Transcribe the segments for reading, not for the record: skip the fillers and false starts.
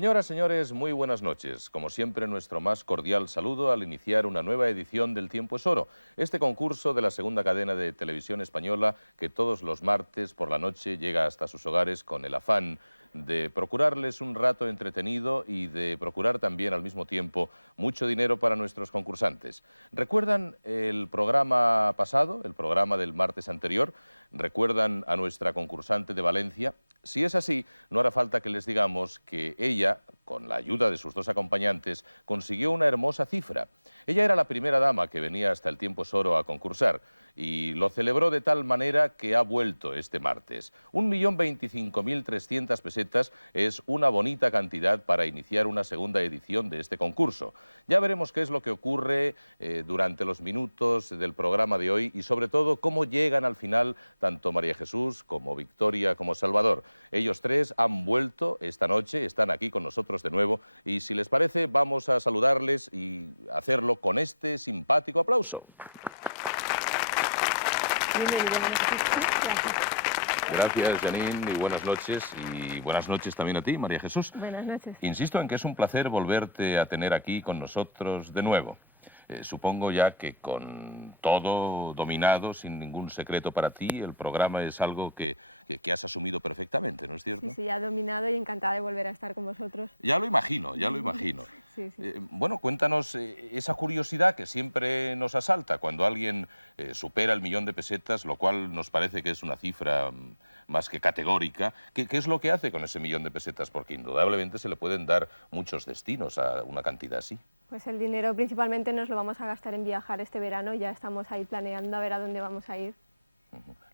Señoras, señores, muy buenas noches. Como siempre, nuestro más cordial saludo al iniciar una nueva edición del Tiempo es Oro, este concurso de la segunda cadena de televisión española que todos los martes por la noche llega hasta sus hogares con el afán de procurarles un rato entretenido y de procurar también al mismo tiempo mucho dinero para nuestros concursantes. ¿Recuerdan el programa pasado, el programa del martes anterior? ¿Recuerdan a nuestra concursante de Valencia? Si es así, no hará falta que les digamos que ella, con la ayuda de sus dos acompañantes, consiguió una hermosa cifra. Ella era la primera dama que venía hasta el Tiempo es Oro a concursar y lo celebró de tal manera que ha vuelto este martes. 1.025.300 pesetas es una bonita cantidad para iniciar una segunda edición de este concurso. Ya veremos qué es lo que ocurre durante los minutos del programa de hoy y sobre todo cómo llegan al final tanto María Jesús como Victoria como Salvador. Ellos tres han vuelto esta noche, están aquí con nosotros de nuevo y si les parece vamos a saludarles y hacerlo con este simpático aplauso. Gracias, Janine, y buenas noches. Y buenas noches también a ti, María Jesús. Buenas noches. Insisto en que es un placer volverte a tener aquí con nosotros de nuevo. Supongo ya que con todo dominado, sin ningún secreto para ti, el programa es algo que has asumido perfectamente, ¿no es cierto? Sí, ya dominado y encantada de volver a estar con vosotros. Ya lo imagino, ya lo imagino. Sí. Bueno, cuéntanos esa curiosidad que siempre nos asalta cuando alguien supera el 1.000.000 de pesetas, lo cual nos parece que es una cifra más que categórica. ¿Qué es lo que hace con ese 1.000.000 de pesetas? Porque indudablemente se le pueden dar muchos destinos a una cantidad así. Pues el dinero principalmente nos lo vamos a gastar en viajar este verano, ya estamos ahí planeando a ver a dónde vamos a ir.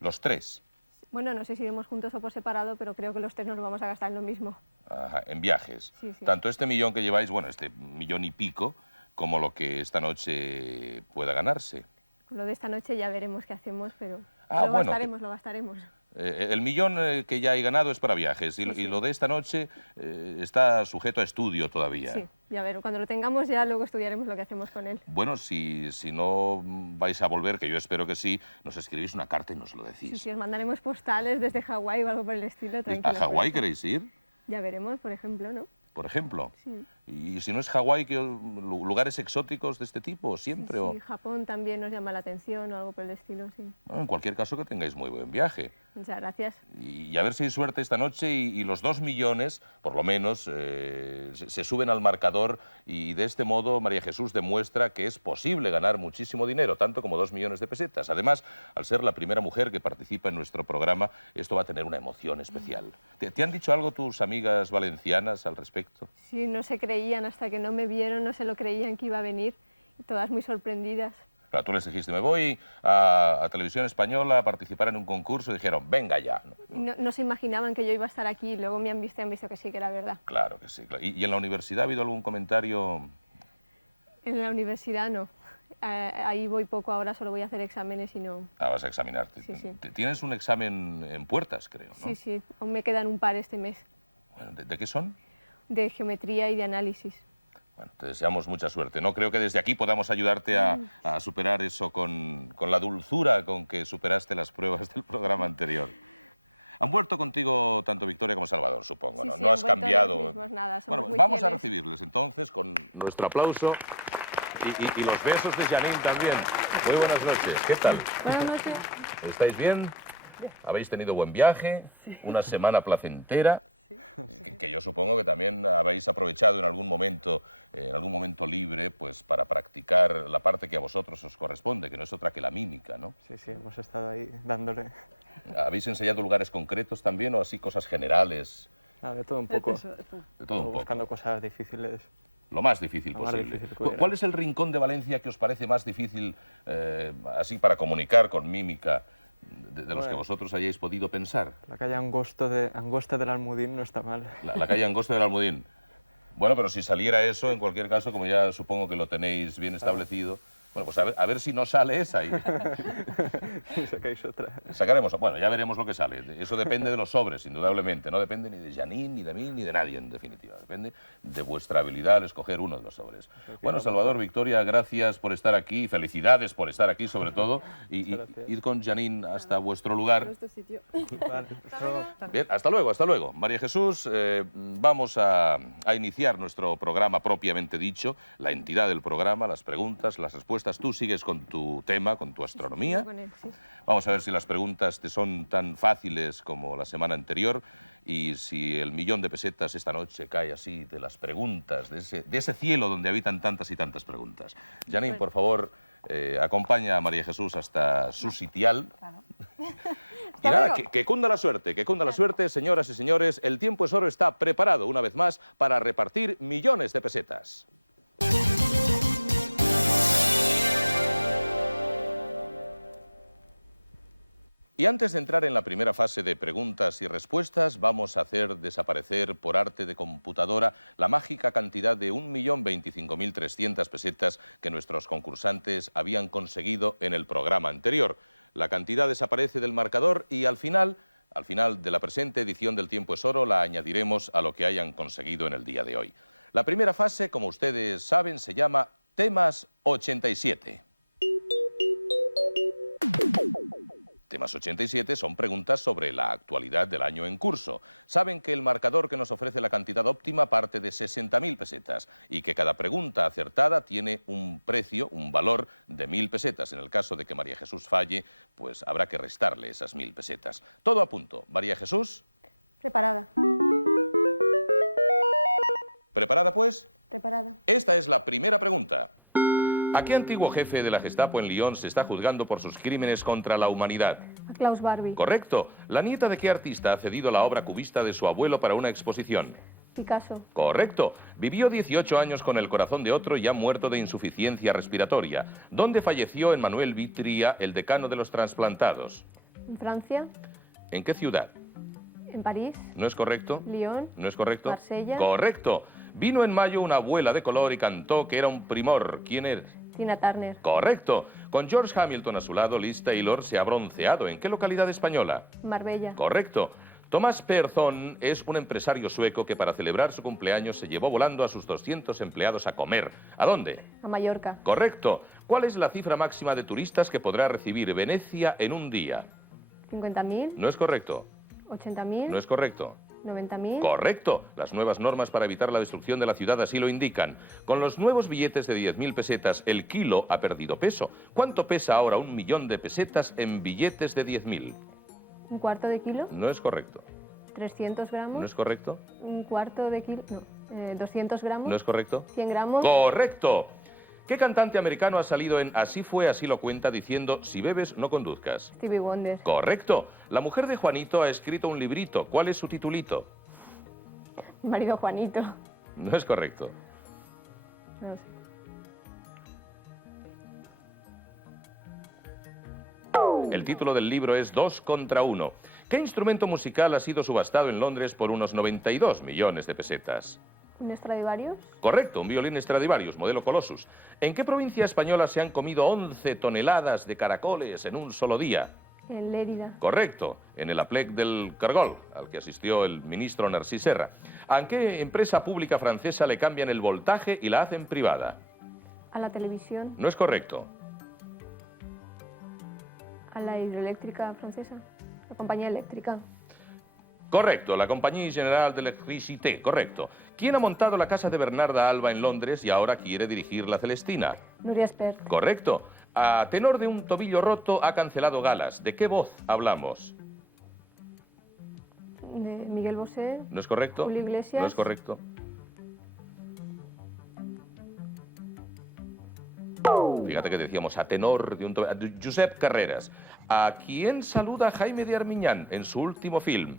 ¿Los tres? Bueno, no sé si iremos juntos o por separado, pero creo que los tres nos lo vamos a gastar en lo mismo. Ajá, en viajes. Sí. Tanto este 1.000.000 que lleváis, bueno, este 1.000.000 y pico, como lo que esta noche pueda ganarse. Con lo de esta noche ya veremos qué hacemos, pero lo gastaremos. El 1.000.000 que ya hay ganado es para viajes y lo de esta noche está sujeto a estudio todavía. Sí, ya ver, cuando lo tengamos ya luego estudiaremos lo que hacemos con él. Bueno, si no vais a volver, que yo espero que sí, nos escribís una carta y nos lo decís. Sí, os mandaremos postales desde Hawái o algo por el estilo. ¿A Hawái queréis ir? Ya veremos, por ejemplo, ¿no? Por ejemplo. Sí. Y si no es Hawái, ¿qué lugares exóticos de este tipo siempre? Sí, Japón también nos llama la atención o algo por el estilo, sí. Bueno, en cualquier caso, que tengáis muy buen viaje. Muchas gracias. Y a ver si hay suerte esta noche y los 2.000.000, por lo menos, se suben al marcador y de este modo María Jesús demuestra que es posible ganar muchísimo dinero, tanto como 2.000.000 de pesetas. Además, al ser la primera mujer que participa en nuestro programa, esto va a tener una emoción especial. ¿Te han dicho algo tus amigas valencianas al respecto? Sí, no se creían, hasta que no me vieron, no se lo creían que iba a venir, todas muy sorprendidas. Claro, tú les dijiste, me voy a Televisión Española a participar en un concurso y dijeron, venga ya. No se imaginaban que yo iba a estar aquí y luego me han visto que sí, que era verdad. Claro que sí. ¿Y en la universidad ha habido algún comentario? En la universidad no. Ahí voy poco ahora, solo voy a hacer exámenes y no... Ah, vas a examinarte. Sí. Tienes un examen en puertas, creo, ¿no? Sí, aún me quedan un par este mes. Bueno, ¿de qué son? De geometría y de análisis. Bueno, te deseamos mucha suerte. No creo que desde aquí podamos ayudarte a superar eso con la dulzura con que superaste las pruebas del programa anterior. Han vuelto contigo tanto Victoria como Salvador, supongo, ¿no? Sí, No has cambiado. Los mismos, nada, somos bueno, muy vamos a fieles. recibirles entonces con nuestro aplauso y los besos de Janine también. Muy buenas noches. ¿Qué tal? Buenas noches. ¿Estáis bien? ¿Habéis tenido buen viaje? Sí. ¿Una semana placentera? Sí. Que yo supongo que también habéis aprovechado en algún momento libre, pues para practicar la parte que a vosotros os corresponde, que no es otra que la mímica, ¿no? Sí, hemos estado ahí dándole. ¿Habéis ensayado lugares concretos también o así cosas generales? De todo un poco. De todo un poco. Buscando cosas difíciles. Lo más difícil posible. ¿Cuál es el rincón de Valencia que os parece más difícil, así para comunicar con mímica, de los que vosotros hayáis podido pensar? La calle Angosta del Almudín no está mal. La calle Angosta del Almudín. Bueno, pero si saliera eso, en cualquier caso, como ya supongo que lo tenéis bien establecido, Bueno, pues a ver si no sale esa. Y Y sacáis otra. sacaremos, bueno, ya veremos lo que sale. Eso depende de los sobres, indudablemente. No depende ni de Janine, ni de mí, ni de nadie, en definitiva. Depende de vuestra habilidad al escoger uno de los sobres. Bueno, Salvador, Victoria, gracias por estar aquí. Felicidades por estar aquí, sobre todo. Y id con Janine hasta vuestro lugar. Nuestro sitio. Vale, Bien, hasta luego, hasta luego. María Jesús, vamos a iniciar nuestro programa propiamente dicho, la entidad del programa, las preguntas, las respuestas. Tú sigues con tu tema, con tu astronomía. Con él, sí. Vamos a ver si las preguntas te son tan fáciles como la semana anterior y si el millón de pesetas esta noche cae así de las preguntas, de ese cielo donde habitan tantas y tantas preguntas. Janine, por favor, acompaña a María Jesús hasta su sitial. Claro. Y nada, que cunda la suerte, señoras y señores. El tiempo es oro está preparado una vez más para repartir millones de pesetas. Y antes de entrar en la primera fase de preguntas y respuestas, vamos a hacer desaparecer por arte de computadora la mágica cantidad de 1.025.300 pesetas que nuestros concursantes habían conseguido en el programa anterior. La cantidad desaparece del marcador y al final de la presente edición del Tiempo es Oro, la añadiremos a lo que hayan conseguido en el día de hoy. La primera fase, como ustedes saben, se llama Temas 87. Temas 87 son preguntas sobre la actualidad del año en curso. Saben que el marcador que nos ofrece la cantidad óptima parte de 60.000 pesetas y que cada pregunta acertada tiene un precio, un valor de 1.000 pesetas. En el caso de que María Jesús falle, pues habrá que restarle esas 1.000 pesetas. Todo a punto. María Jesús. Preparada. ¿Preparada, pues? Preparada. Esta es la primera pregunta. ¿A qué antiguo jefe de la Gestapo en Lyon se está juzgando por sus crímenes contra la humanidad? A Klaus Barbie. Correcto. ¿La nieta de qué artista ha cedido la obra cubista de su abuelo para una exposición? Picasso. Correcto. Vivió 18 años con el corazón de otro y ha muerto de insuficiencia respiratoria. ¿Dónde falleció Emmanuel Vitria, el decano de los trasplantados? En Francia. ¿En qué ciudad? En París. ¿No es correcto? Lyon. ¿No es correcto? Marsella. Correcto. Vino en mayo una abuela de color y cantó que era un primor. ¿Quién eres? Tina Turner. Correcto. Con George Hamilton a su lado, Liz Taylor se ha bronceado. ¿En qué localidad española? Marbella. Correcto. Tomás Persson es un empresario sueco que para celebrar su cumpleaños se llevó volando a sus 200 empleados a comer. ¿A dónde? A Mallorca. Correcto. ¿Cuál es la cifra máxima de turistas que podrá recibir Venecia en un día? 50.000. No es correcto. 80.000. No es correcto. 90.000. Correcto. Las nuevas normas para evitar la destrucción de la ciudad así lo indican. Con los nuevos billetes de 10.000 pesetas, el kilo ha perdido peso. ¿Cuánto pesa ahora 1 millón de pesetas en billetes de 10.000? Un cuarto de kilo. No es correcto. 300 gramos. No es correcto. Un cuarto de kilo. No. 200 gramos. No es correcto. 100 gramos. ¡Correcto! ¿Qué cantante americano ha salido en Así fue, así lo cuenta diciendo si bebes, no conduzcas? Stevie Wonder. Correcto. La mujer de Juanito ha escrito un librito. ¿Cuál es su titulito? Mi marido Juanito. No es correcto. No sé. El título del libro es 2 contra 1. ¿Qué instrumento musical ha sido subastado en Londres por unos 92 millones de pesetas? ¿Un Stradivarius? Correcto, un violín Stradivarius, modelo Colossus. ¿En qué provincia española se han comido 11 toneladas de caracoles en un solo día? En Lérida. Correcto, en el aplec del Cargol, al que asistió el ministro Narcís Serra. ¿A qué empresa pública francesa le cambian el voltaje y la hacen privada? A la televisión. No es correcto. A la hidroeléctrica francesa. La compañía eléctrica. Correcto, la Compagnie Générale d'Electricité, correcto. ¿Quién ha montado la casa de Bernarda Alba en Londres y ahora quiere dirigir la Celestina? Nuria Espert. Correcto. A tenor de un tobillo roto ha cancelado galas. ¿De qué voz hablamos? De Miguel Bosé. ¿No es correcto? Julio Iglesias. No es correcto. Fíjate que decíamos a tenor de un tobillo... Josep Carreras. ¿A quién saluda Jaime de Armiñán en su último film?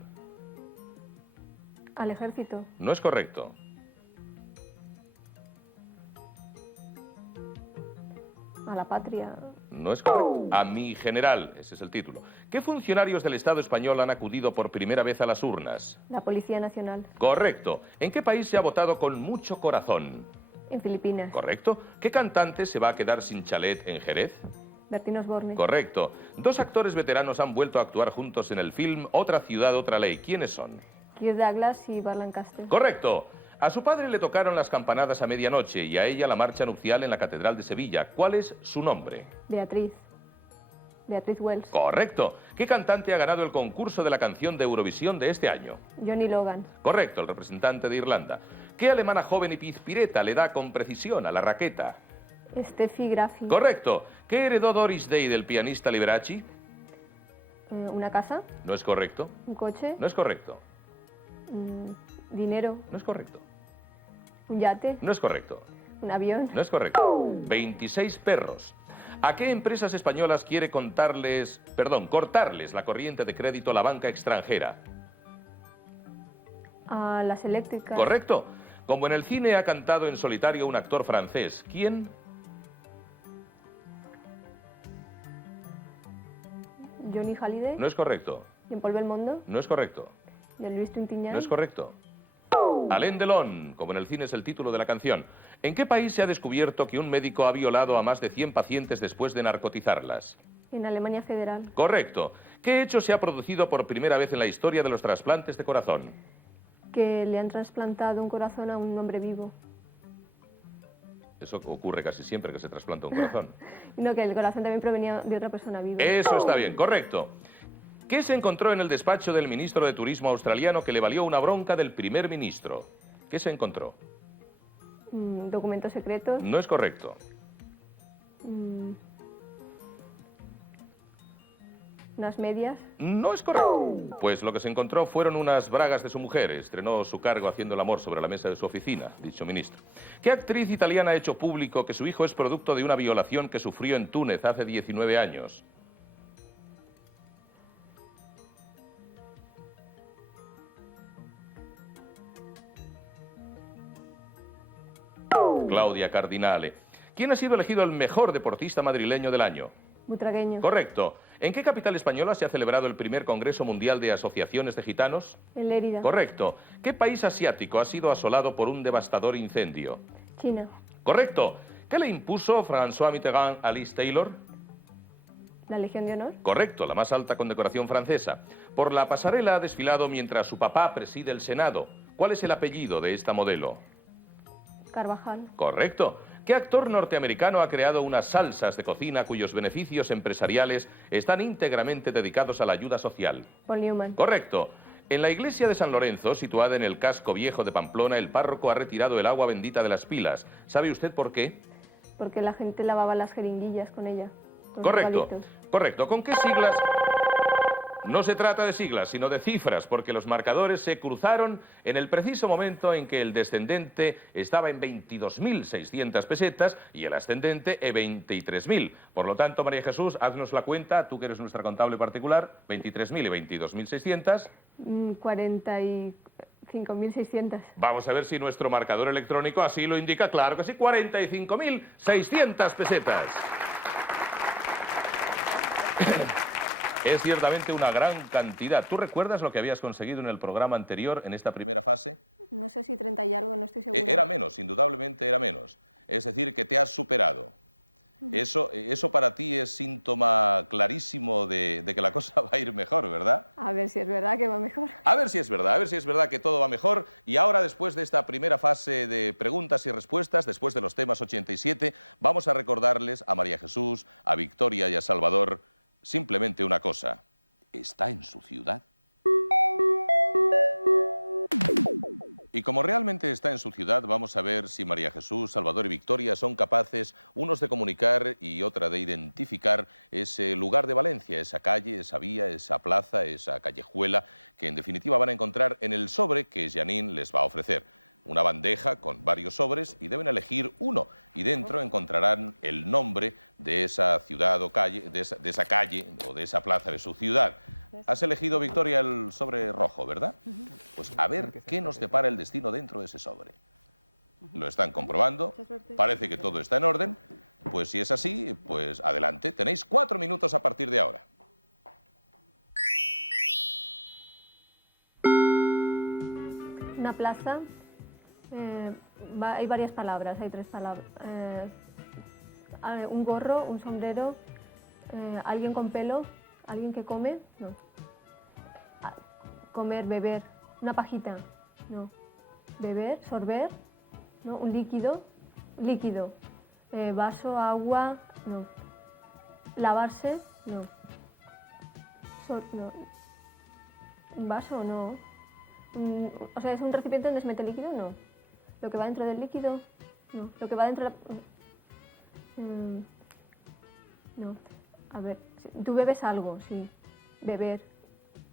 Al ejército. No es correcto. A la patria. No es correcto. A mi general, ese es el título. ¿Qué funcionarios del Estado español han acudido por primera vez a las urnas? La Policía Nacional. Correcto. ¿En qué país se ha votado con mucho corazón? En Filipinas. Correcto. ¿Qué cantante se va a quedar sin chalet en Jerez? Bertín Osborne. Correcto. Dos actores veteranos han vuelto a actuar juntos en el film Otra ciudad, otra ley. ¿Quiénes son? Kirk Douglas y Burt Lancaster. Correcto. A su padre le tocaron las campanadas a medianoche y a ella la marcha nupcial en la Catedral de Sevilla. ¿Cuál es su nombre? Beatriz. Beatriz Wells. Correcto. ¿Qué cantante ha ganado el concurso de la canción de Eurovisión de este año? Johnny Logan. Correcto, el representante de Irlanda. ¿Qué alemana joven y pizpireta le da con precisión a la raqueta? Steffi Graffi. Correcto. ¿Qué heredó Doris Day del pianista Liberace? Una casa. No es correcto. Un coche. No es correcto. Dinero. No es correcto. Un yate. No es correcto. Un avión. No es correcto. 26 perros. ¿A qué empresas españolas quiere cortarles la corriente de crédito a la banca extranjera? A las eléctricas. Correcto. Como en el cine ha cantado en solitario un actor francés, ¿quién? Johnny Hallyday. No es correcto. ¿En Polvo el Mundo? No es correcto. De Luis Trintignant. No es correcto. Alain Delon, como en el cine es el título de la canción. ¿En qué país se ha descubierto que un médico ha violado a más de 100 pacientes después de narcotizarlas? En Alemania Federal. Correcto. ¿Qué hecho se ha producido por primera vez en la historia de los trasplantes de corazón? Que le han trasplantado un corazón a un hombre vivo. Eso ocurre casi siempre que se trasplanta un corazón. No, que el corazón también provenía de otra persona viva. Eso está bien, correcto. ¿Qué se encontró en el despacho del ministro de Turismo australiano que le valió una bronca del primer ministro? ¿Qué se encontró? Documentos secretos. No es correcto. Unas medias. No es correcto. Pues lo que se encontró fueron unas bragas de su mujer. Estrenó su cargo haciendo el amor sobre la mesa de su oficina, dicho ministro. ¿Qué actriz italiana ha hecho público que su hijo es producto de una violación que sufrió en Túnez hace 19 años? Claudia Cardinale. ¿Quién ha sido elegido el mejor deportista madrileño del año? Butragueño. Correcto. ¿En qué capital española se ha celebrado el primer Congreso Mundial de Asociaciones de Gitanos? En Lérida. Correcto. ¿Qué país asiático ha sido asolado por un devastador incendio? China. Correcto. ¿Qué le impuso François Mitterrand a Liz Taylor? La Legión de Honor. Correcto, la más alta condecoración francesa. Por la pasarela ha desfilado mientras su papá preside el Senado. ¿Cuál es el apellido de esta modelo? Carvajal. Correcto. ¿Qué actor norteamericano ha creado unas salsas de cocina cuyos beneficios empresariales están íntegramente dedicados a la ayuda social? Paul Newman. Correcto. En la iglesia de San Lorenzo, situada en el casco viejo de Pamplona, el párroco ha retirado el agua bendita de las pilas. ¿Sabe usted por qué? Porque la gente lavaba las jeringuillas con ella. Con Correcto. palitos. Correcto. ¿Con qué siglas? No se trata de siglas, sino de cifras, porque los marcadores se cruzaron en el preciso momento en que el descendente estaba en 22.600 pesetas y el ascendente en 23.000. Por lo tanto, María Jesús, haznos la cuenta, tú que eres nuestra contable particular, 23.000 y 22.600. 45.600. Vamos a ver si nuestro marcador electrónico así lo indica. Claro que sí, 45.600 pesetas. Es ciertamente una gran cantidad. ¿Tú recuerdas lo que habías conseguido en el programa anterior, en esta primera fase? No sé si 30 y algo, no estoy segura. Era menos, indudablemente era menos. Es decir, que te has superado. Eso para ti es síntoma clarísimo de que la cosa va a ir mejor, ¿verdad? A ver si es verdad que va mejor. A ver si es verdad que todo va mejor. Y ahora, después de esta primera fase de preguntas y respuestas, después de los temas 87, vamos a recordarles a María Jesús, a Victoria y a Salvador simplemente una cosa. ¿Está en su ciudad? Y como realmente está en su ciudad, vamos a ver si María Jesús, Salvador y Victoria son capaces, unos de comunicar y otra de identificar ese lugar de Valencia, esa calle, esa vía, esa plaza, esa callejuela, que en definitiva van a encontrar en el sobre que Janine les va a ofrecer. Una bandeja con varios sobres y deben elegir uno. Y dentro encontrarán el nombre de esa ciudad o calle, de esa calle o de esa plaza de su ciudad. Has elegido, Victoria, el sobre rojo, ¿verdad? Pues a ver qué nos depara el destino dentro de ese sobre. Lo están comprobando, parece que todo está en orden. Pues si es así, pues adelante. Tenéis 4 minutos a partir de ahora. Una plaza Hay varias palabras, hay 3 palabras. Un gorro, un sombrero, alguien con pelo, alguien que come, no. Comer, beber, una pajita, no. Beber, sorber, ¿no? Un líquido, líquido. Vaso, agua, no. Lavarse, no. No. Un vaso, no. O sea, ¿es un recipiente donde se mete líquido? No. ¿Lo que va dentro del líquido? No. ¿Lo que va dentro de la...? No. A ver, tú bebes algo, sí. Beber.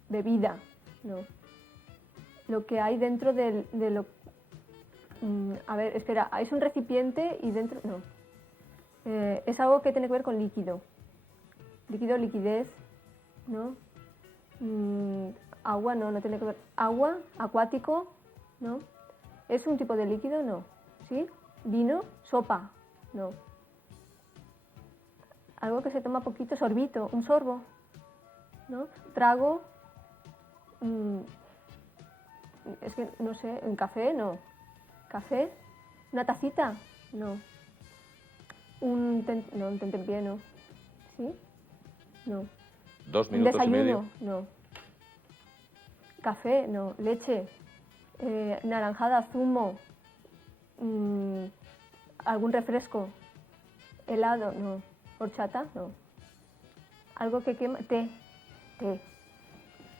Bebida, no. Lo que hay dentro de lo... a ver, espera, es un recipiente y dentro... No. Es algo que tiene que ver con líquido. Líquido, liquidez, ¿no? Agua, no tiene que ver. Agua, acuático, ¿no? ¿Es un tipo de líquido? No. ¿Sí? Vino, sopa, no. Algo que se toma poquito, sorbito, un sorbo, ¿no? Trago, es que no sé, un café, no. ¿Café? ¿Una tacita? No. Un tentempié, no. ¿Sí? No. 2 Un minutos y desayuno, medio. no. Café, no. Leche, naranjada, zumo, algún refresco, helado, no. Horchata, no. Algo que quema, té.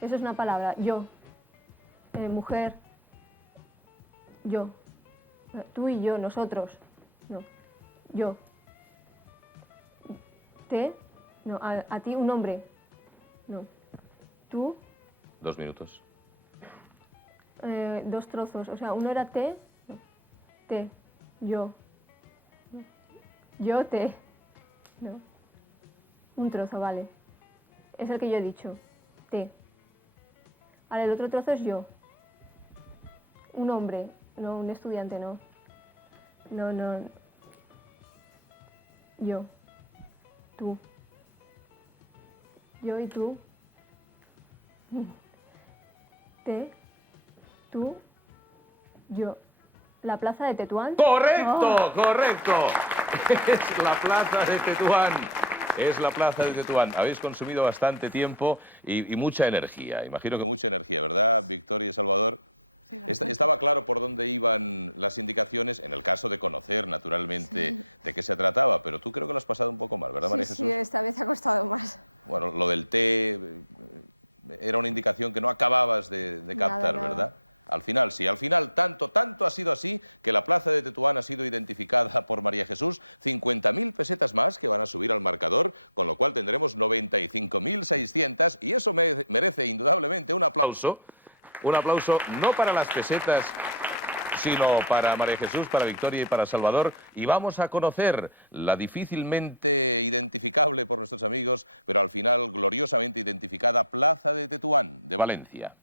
Eso es una palabra. Yo, mujer, yo. Tú y yo, nosotros, no. Yo. Té, no. A ti, un hombre, no. Tú. 2 minutos. 2 trozos, o sea, uno era té, no. Té, yo. Yo, té, no. Un trozo, vale. Es el que yo he dicho, té. Ahora, el otro trozo es yo. Un hombre, no, un estudiante, no. No. Yo. Tú. Yo y tú. Té. Tú. Yo. La plaza de Tetuán. ¡Correcto! ¡Correcto! Es la plaza de Tetuán. Es la plaza de Tetuán. Habéis consumido bastante tiempo y mucha energía. Imagino que mucha energía, ¿verdad, Victoria y Salvador? Sí, Estaba claro por dónde iban las indicaciones, en el caso de conocer, naturalmente, de qué se trataba, pero tú creo que lo has pasado un poco mal, ¿verdad, María Jesús? Sí, esta vez ha costado más. Bueno, lo del té era una indicación que no acababas de captar, Nada. ¿verdad? Al final, sí. Al final, tanto ha sido así que la plaza de Tetuán ha sido identificada por María Jesús. 50.000 pesetas más que van a subir al marcador, con lo cual tendremos 95.600 y eso merece indudablemente un aplauso. Un aplauso no para las pesetas, sino para María Jesús, para Victoria y para Salvador. Y vamos a conocer la difícilmente identificable por nuestros amigos, pero al final gloriosamente identificada Plaza de Tetuán, de Valencia.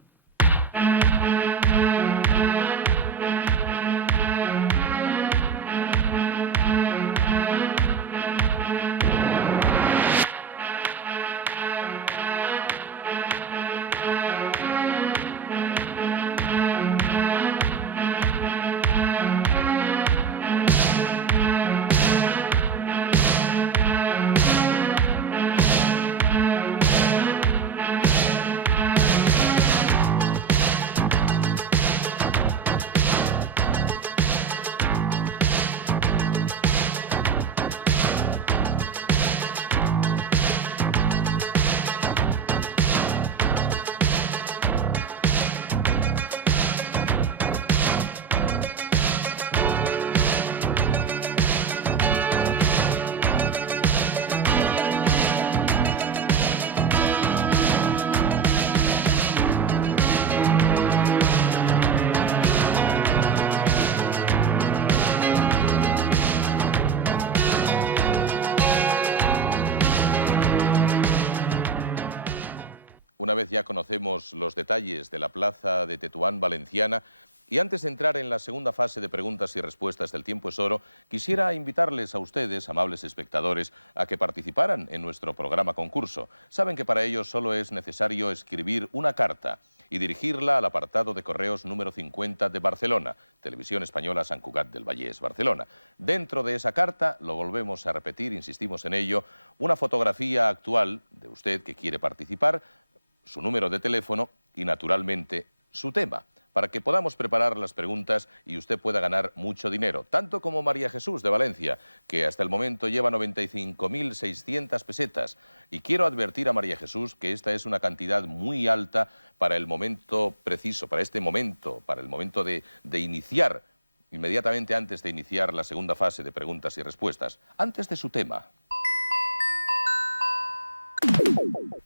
Una vez ya conocemos los detalles de la plaza de Tetuán valenciana, Y antes de entrar en la segunda fase de preguntas y respuestas del Tiempo es Oro, quisiera invitarles a ustedes, amables espectadores, a que participaran en nuestro programa concurso. Saben que para ello solo es necesario escribir una carta y dirigirla al apartado de correos número 50 de Barcelona, Televisión Española Sant Cugat del Vallès, Barcelona. Dentro de esa carta, lo volvemos a repetir, insistimos en ello, una fotografía actual de usted que quiere participar, su número de teléfono y, naturalmente, su tema, para que podamos preparar las preguntas y usted pueda ganar mucho dinero, tanto como María Jesús de Valencia, que hasta el momento lleva 95.600 pesetas. Y quiero advertir a María Jesús que esta es una cantidad muy alta para el momento preciso, para este momento, para el momento de iniciar, inmediatamente antes de iniciar la segunda fase de preguntas y respuestas, antes de su tema.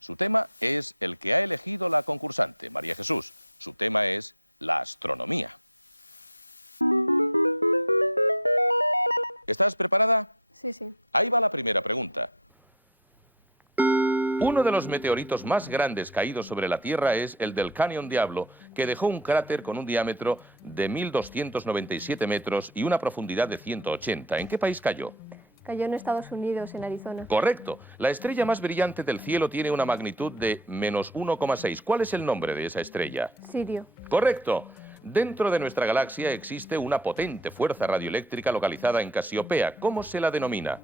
Su tema es el que ha elegido la concursante, María Jesús. Su tema es la astronomía. ¿Estás preparada? Sí, sí. Ahí va la primera pregunta. Uno de los meteoritos más grandes caídos sobre la Tierra es el del Cañón Diablo, que dejó un cráter con un diámetro de 1.297 metros y una profundidad de 180. ¿En qué país cayó? Cayó en Estados Unidos, en Arizona. Correcto. La estrella más brillante del cielo tiene una magnitud de -1,6. ¿Cuál es el nombre de esa estrella? Sirio. Correcto. Dentro de nuestra galaxia existe una potente fuerza radioeléctrica localizada en Casiopea. ¿Cómo se la denomina?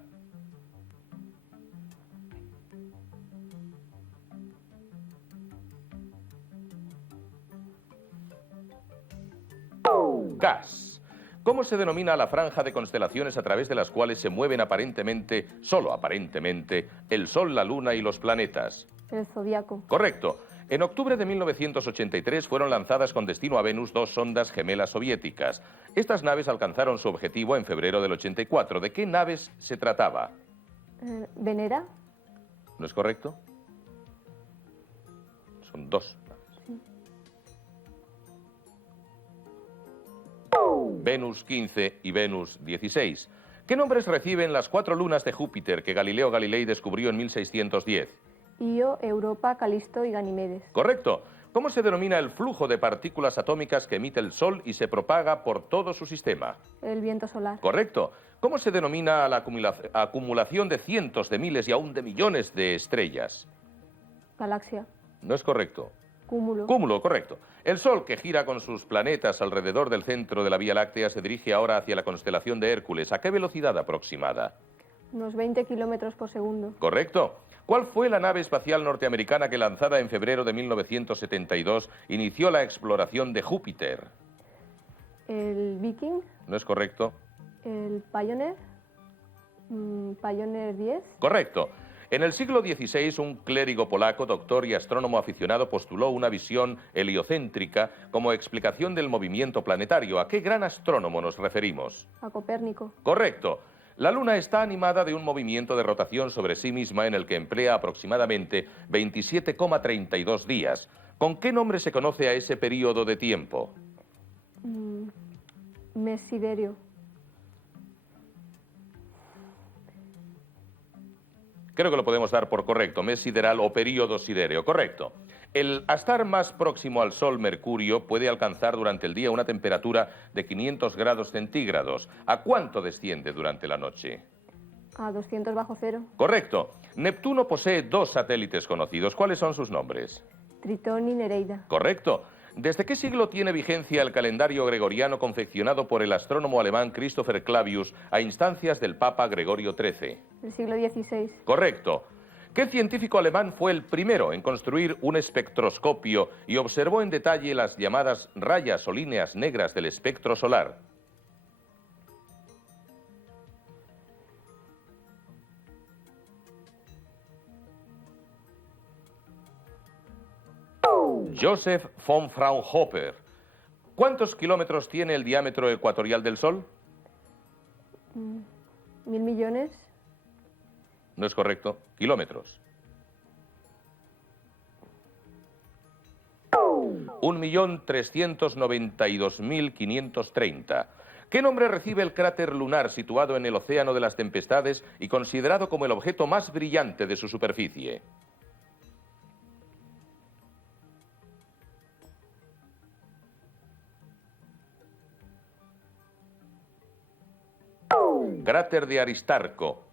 Gas. ¿Cómo se denomina la franja de constelaciones a través de las cuales se mueven aparentemente, solo aparentemente, el Sol, la Luna y los planetas? El zodiaco. Correcto. En octubre de 1983 fueron lanzadas con destino a Venus 2 sondas gemelas soviéticas. Estas naves alcanzaron su objetivo en febrero del 84. ¿De qué naves se trataba? Venera. ¿No es correcto? Son dos. Venus 15 y Venus 16. ¿Qué nombres reciben las 4 lunas de Júpiter que Galileo Galilei descubrió en 1610? Io, Europa, Calisto y Ganimedes. Correcto. ¿Cómo se denomina el flujo de partículas atómicas que emite el Sol y se propaga por todo su sistema? El viento solar. Correcto. ¿Cómo se denomina la acumulación de cientos de miles y aún de millones de estrellas? Galaxia. No es correcto. Cúmulo. Cúmulo, correcto. El Sol, que gira con sus planetas alrededor del centro de la Vía Láctea, se dirige ahora hacia la constelación de Hércules. ¿A qué velocidad aproximada? Unos 20 kilómetros por segundo. Correcto. ¿Cuál fue la nave espacial norteamericana que, lanzada en febrero de 1972, inició la exploración de Júpiter? El Viking. ¿No es correcto? El Pioneer. Pioneer 10. Correcto. En el siglo XVI, un clérigo polaco, doctor y astrónomo aficionado, postuló una visión heliocéntrica como explicación del movimiento planetario. ¿A qué gran astrónomo nos referimos? A Copérnico. Correcto. La Luna está animada de un movimiento de rotación sobre sí misma en el que emplea aproximadamente 27,32 días. ¿Con qué nombre se conoce a ese periodo de tiempo? Mes siderio. Creo que lo podemos dar por correcto, mes sideral o período sidéreo, correcto. El astar más próximo al Sol, Mercurio, puede alcanzar durante el día una temperatura de 500 grados centígrados. ¿A cuánto desciende durante la noche? A 200 bajo cero. Correcto. Neptuno posee 2 satélites conocidos. ¿Cuáles son sus nombres? Tritón y Nereida. Correcto. ¿Desde qué siglo tiene vigencia el calendario gregoriano confeccionado por el astrónomo alemán Christopher Clavius a instancias del Papa Gregorio XIII? El siglo XVI. Correcto. ¿Qué científico alemán fue el primero en construir un espectroscopio y observó en detalle las llamadas rayas o líneas negras del espectro solar? Joseph von Fraunhofer. ¿Cuántos kilómetros tiene el diámetro ecuatorial del Sol? 1.000 millones. No es correcto. Kilómetros. 1.392.530. ¿Qué nombre recibe el cráter lunar situado en el Océano de las Tempestades y considerado como el objeto más brillante de su superficie? Cráter de Aristarco.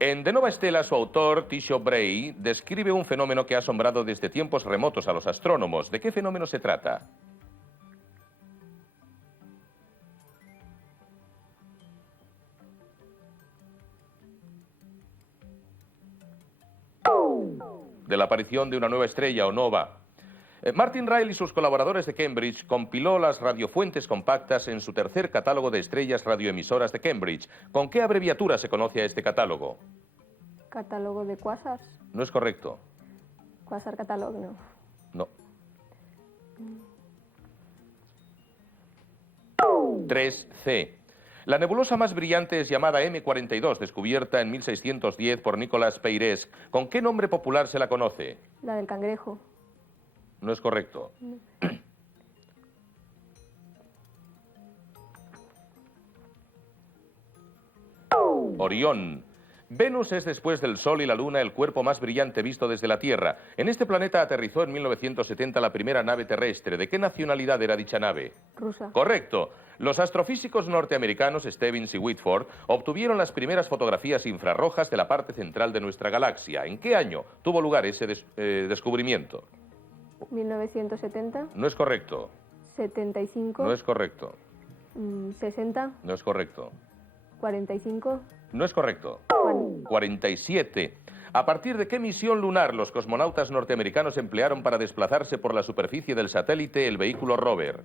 En De Nova Stella, su autor, Tycho Brahe, describe un fenómeno que ha asombrado desde tiempos remotos a los astrónomos. ¿De qué fenómeno se trata? De la aparición de una nueva estrella o nova. Martin Ryle y sus colaboradores de Cambridge compiló las radiofuentes compactas en su tercer catálogo de estrellas radioemisoras de Cambridge. ¿Con qué abreviatura se conoce a este catálogo? Catálogo de quasars. No es correcto. Quasar Catalog, no. No. 3C. La nebulosa más brillante es llamada M42, descubierta en 1610 por Nicolas Peiresc. ¿Con qué nombre popular se la conoce? La del cangrejo. No es correcto. Orión. Venus es, después del Sol y la Luna, el cuerpo más brillante visto desde la Tierra. En este planeta aterrizó en 1970 la primera nave terrestre. ¿De qué nacionalidad era dicha nave? Rusa. Correcto. Los astrofísicos norteamericanos Stebbins y Whitford obtuvieron las primeras fotografías infrarrojas de la parte central de nuestra galaxia. ¿En qué año tuvo lugar ese descubrimiento? 1970. No es correcto. 75. No es correcto. 60. No es correcto. 45. No es correcto. 47. ¿A partir de qué misión lunar los cosmonautas norteamericanos emplearon para desplazarse por la superficie del satélite el vehículo rover?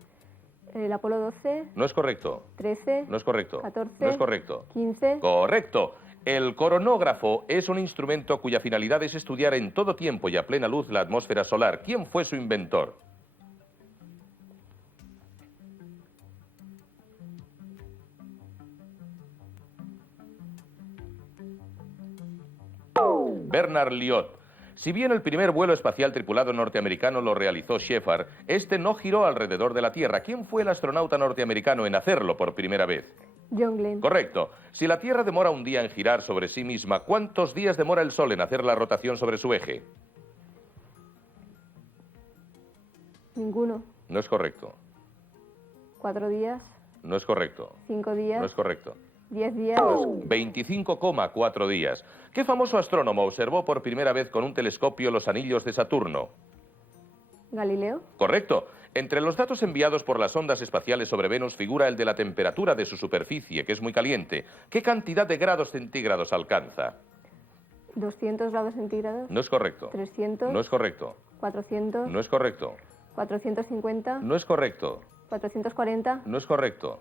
El Apolo 12. No es correcto. 13. No es correcto. 14. No es correcto. 15. Correcto. El coronógrafo es un instrumento cuya finalidad es estudiar en todo tiempo y a plena luz la atmósfera solar. ¿Quién fue su inventor? Bernard Lyot. Si bien el primer vuelo espacial tripulado norteamericano lo realizó Shepard, este no giró alrededor de la Tierra. ¿Quién fue el astronauta norteamericano en hacerlo por primera vez? John Glenn. Correcto. Si la Tierra demora un día en girar sobre sí misma, ¿cuántos días demora el Sol en hacer la rotación sobre su eje? Ninguno. No es correcto. 4 días. No es correcto. 5 días. No es correcto. 10 días. 25,4 días. ¿Qué famoso astrónomo observó por primera vez con un telescopio los anillos de Saturno? Galileo. Correcto. Entre los datos enviados por las ondas espaciales sobre Venus figura el de la temperatura de su superficie, que es muy caliente. ¿Qué cantidad de grados centígrados alcanza? 200 grados centígrados. No es correcto. 300. No es correcto. 400. No es correcto. 450. No es correcto. 440. No es correcto.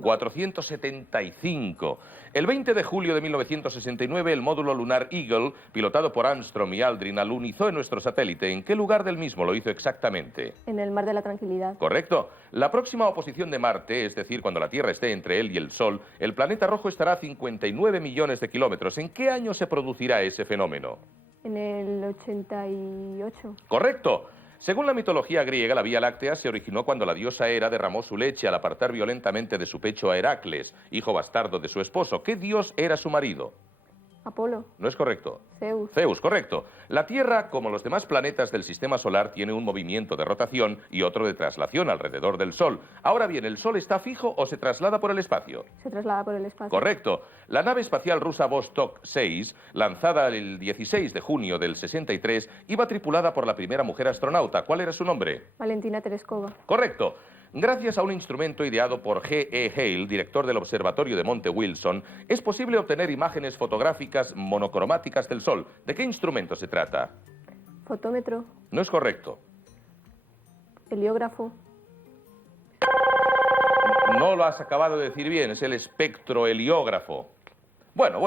475. El 20 de julio de 1969, el módulo lunar Eagle, pilotado por Armstrong y Aldrin, alunizó en nuestro satélite. ¿En qué lugar del mismo lo hizo exactamente? En el Mar de la Tranquilidad. Correcto. La próxima oposición de Marte, es decir, cuando la Tierra esté entre él y el Sol, el planeta rojo estará a 59 millones de kilómetros. ¿En qué año se producirá ese fenómeno? En el 88. Correcto. Según la mitología griega, la Vía Láctea se originó cuando la diosa Hera derramó su leche al apartar violentamente de su pecho a Heracles, hijo bastardo de su esposo. ¿Qué dios era su marido? Apolo. No es correcto. Zeus. Zeus, correcto. La Tierra, como los demás planetas del sistema solar, tiene un movimiento de rotación y otro de traslación alrededor del Sol. Ahora bien, ¿el Sol está fijo o se traslada por el espacio? Se traslada por el espacio. Correcto. La nave espacial rusa Vostok 6, lanzada el 16 de junio del 63, iba tripulada por la primera mujer astronauta. ¿Cuál era su nombre? Valentina Tereskova. Correcto. Gracias a un instrumento ideado por G.E. Hale, director del Observatorio de Monte Wilson, es posible obtener imágenes fotográficas monocromáticas del Sol. ¿De qué instrumento se trata? Fotómetro. No es correcto. Heliógrafo. No lo has acabado de decir bien, es el espectroheliógrafo. Bueno.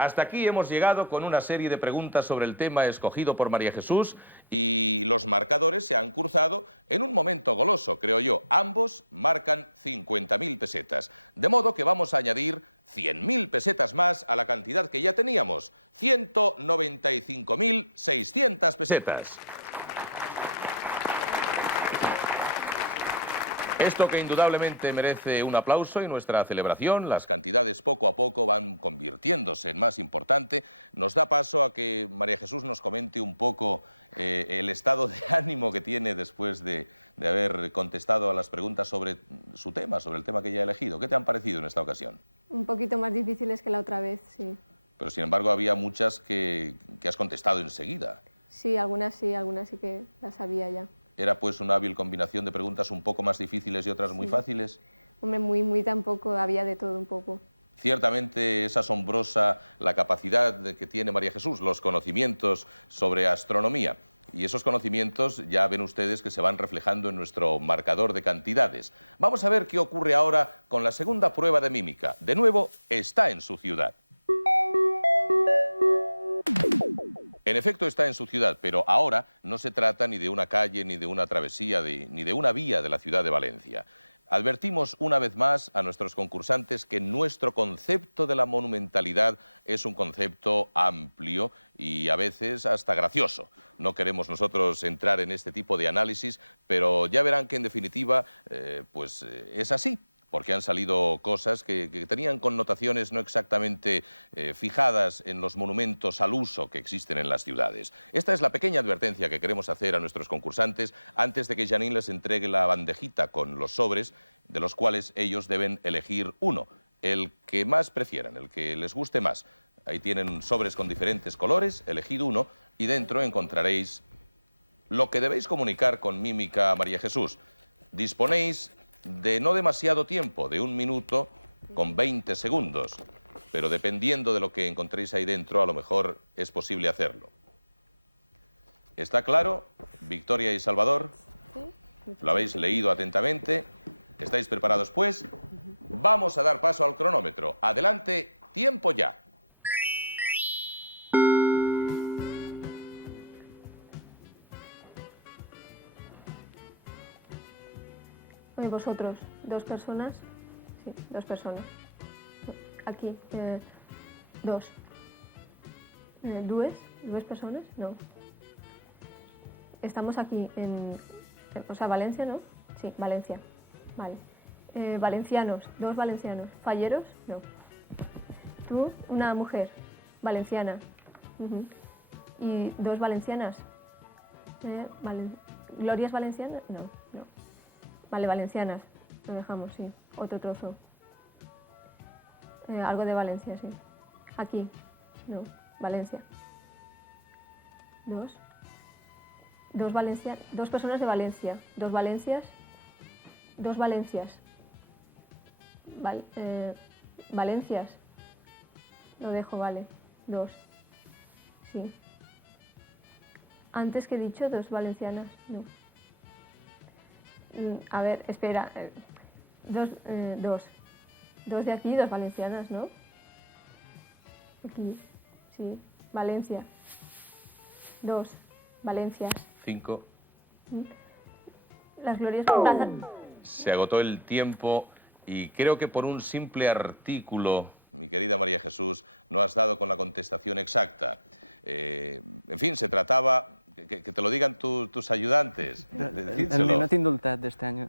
Hasta aquí hemos llegado con una serie de preguntas sobre el tema escogido por María Jesús y los marcadores se han cruzado en un momento goloso, creo yo. Ambos marcan 50.000 pesetas. De modo que vamos a añadir 100.000 pesetas más a la cantidad que ya teníamos. 195.600 pesetas. Esto que indudablemente merece un aplauso y nuestra celebración, las cantidades poco a poco van convirtiéndose en más importante, nos da paso a que María Jesús nos comente un poco el estado de ánimo que tiene después de haber contestado a las preguntas sobre su tema, sobre el tema que ella ha elegido. ¿Qué te han parecido en esta ocasión? Un poquito más difíciles que la otra vez, sí. Pero sin embargo había muchas que has contestado enseguida. Sí, algunas sí que las sabía ya. ¿Era pues una hábil combinación de preguntas un poco más difíciles y otras muy fáciles? Hombre, muy tampoco, había de todo un poco. Ciertamente es asombrosa la capacidad que tiene María Jesús, los conocimientos sobre astronomía. Y esos conocimientos ya ven ustedes que se van reflejando en nuestro marcador de cantidades. Vamos a ver qué ocurre ahora con la segunda prueba de mímica. De nuevo, está en su ciudad. En efecto está en su ciudad, pero ahora no se trata ni de una calle, ni de una travesía, ni de una vía de la ciudad de Valencia. Advertimos una vez más a nuestros concursantes que nuestro concepto de la monumentalidad es un concepto amplio y a veces hasta gracioso. No queremos nosotros entrar en este tipo de análisis, pero ya verán que en definitiva es así. Porque han salido cosas que tenían connotaciones no exactamente fijadas en los monumentos al uso que existen en las ciudades. Esta es la pequeña advertencia que queremos hacer a nuestros concursantes antes de que Janine les entregue la bandejita con los sobres, de los cuales ellos deben elegir uno, el que más prefieran, el que les guste más. Ahí tienen sobres con diferentes colores, elegid uno y dentro encontraréis lo que debéis comunicar con mímica a María Jesús. Disponéis de no demasiado tiempo, de 1 minuto con 20 segundos, pero dependiendo de lo que encontréis ahí dentro, a lo mejor es posible hacerlo. ¿Está claro, Victoria y Salvador? Sí. ¿Lo habéis leído atentamente? ¿Estáis preparados, pues? Vamos a dar paso al cronómetro. Adelante, tiempo ya. Oye, vosotros, 2 personas. Sí, 2 personas. Aquí, 2. ¿Dues personas? No. Estamos aquí o sea, Valencia, ¿no? Sí, Valencia. Vale. Valencianos, 2 valencianos. ¿Falleros? No. Tú, una mujer valenciana. Y 2 valencianas. ¿Glorias valencianas? No, no. Vale, valencianas. Lo dejamos, sí. Otro trozo. Algo de Valencia, sí. Aquí. No. Valencia. 2. 2 personas de Valencia. 2 Valencias. 2 Valencias. Valencias. Lo dejo, vale. 2. Sí. Antes que he dicho 2 valencianas. No. A ver, espera. 2 de aquí, 2 valencianas, ¿no? Aquí, sí. Valencia. 2 Valencias. 5. Las glorias. Se agotó el tiempo y creo que por un simple artículo, mi querida María Jesús, no has dado con la contestación exacta. En fin, se trataba... Que te lo digan tus ayudantes. El ninot indultat de este año.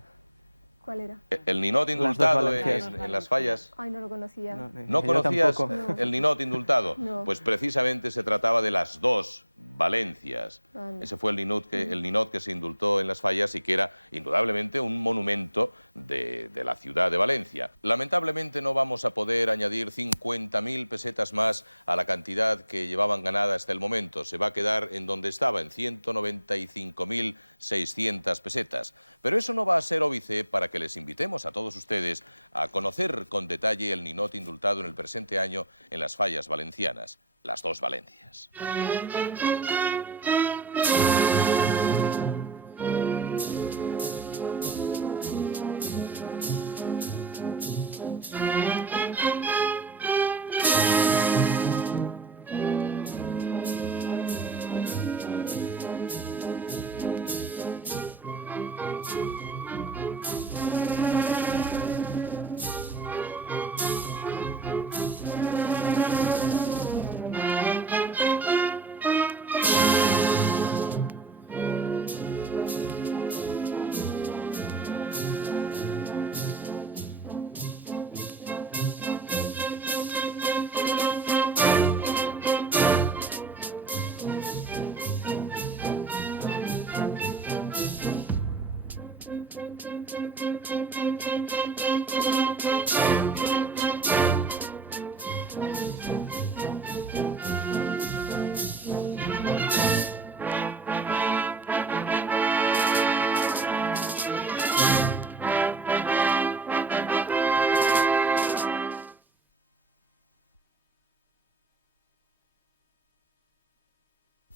¿Cuál era? El ninot indultado Valencias. en las fallas. Ay, no lo conocía. ¿No yo conocías tampoco. el ninot indultado? No. Pues precisamente se trataba de las 2 Valencias. Anda. Ese fue el ninot que se indultó en las fallas y que era indudablemente un monumento de la ciudad de Valencia. Lamentablemente no vamos a poder añadir 50.000 pesetas más a la cantidad que llevaban ganada hasta el momento. Se va a quedar en donde estaba, en 195.600 pesetas. Pero eso no va a ser óbice para que les invitemos a todos ustedes a conocer con detalle el ninot indultado en el presente año en las fallas valencianas, las 2 Valencias.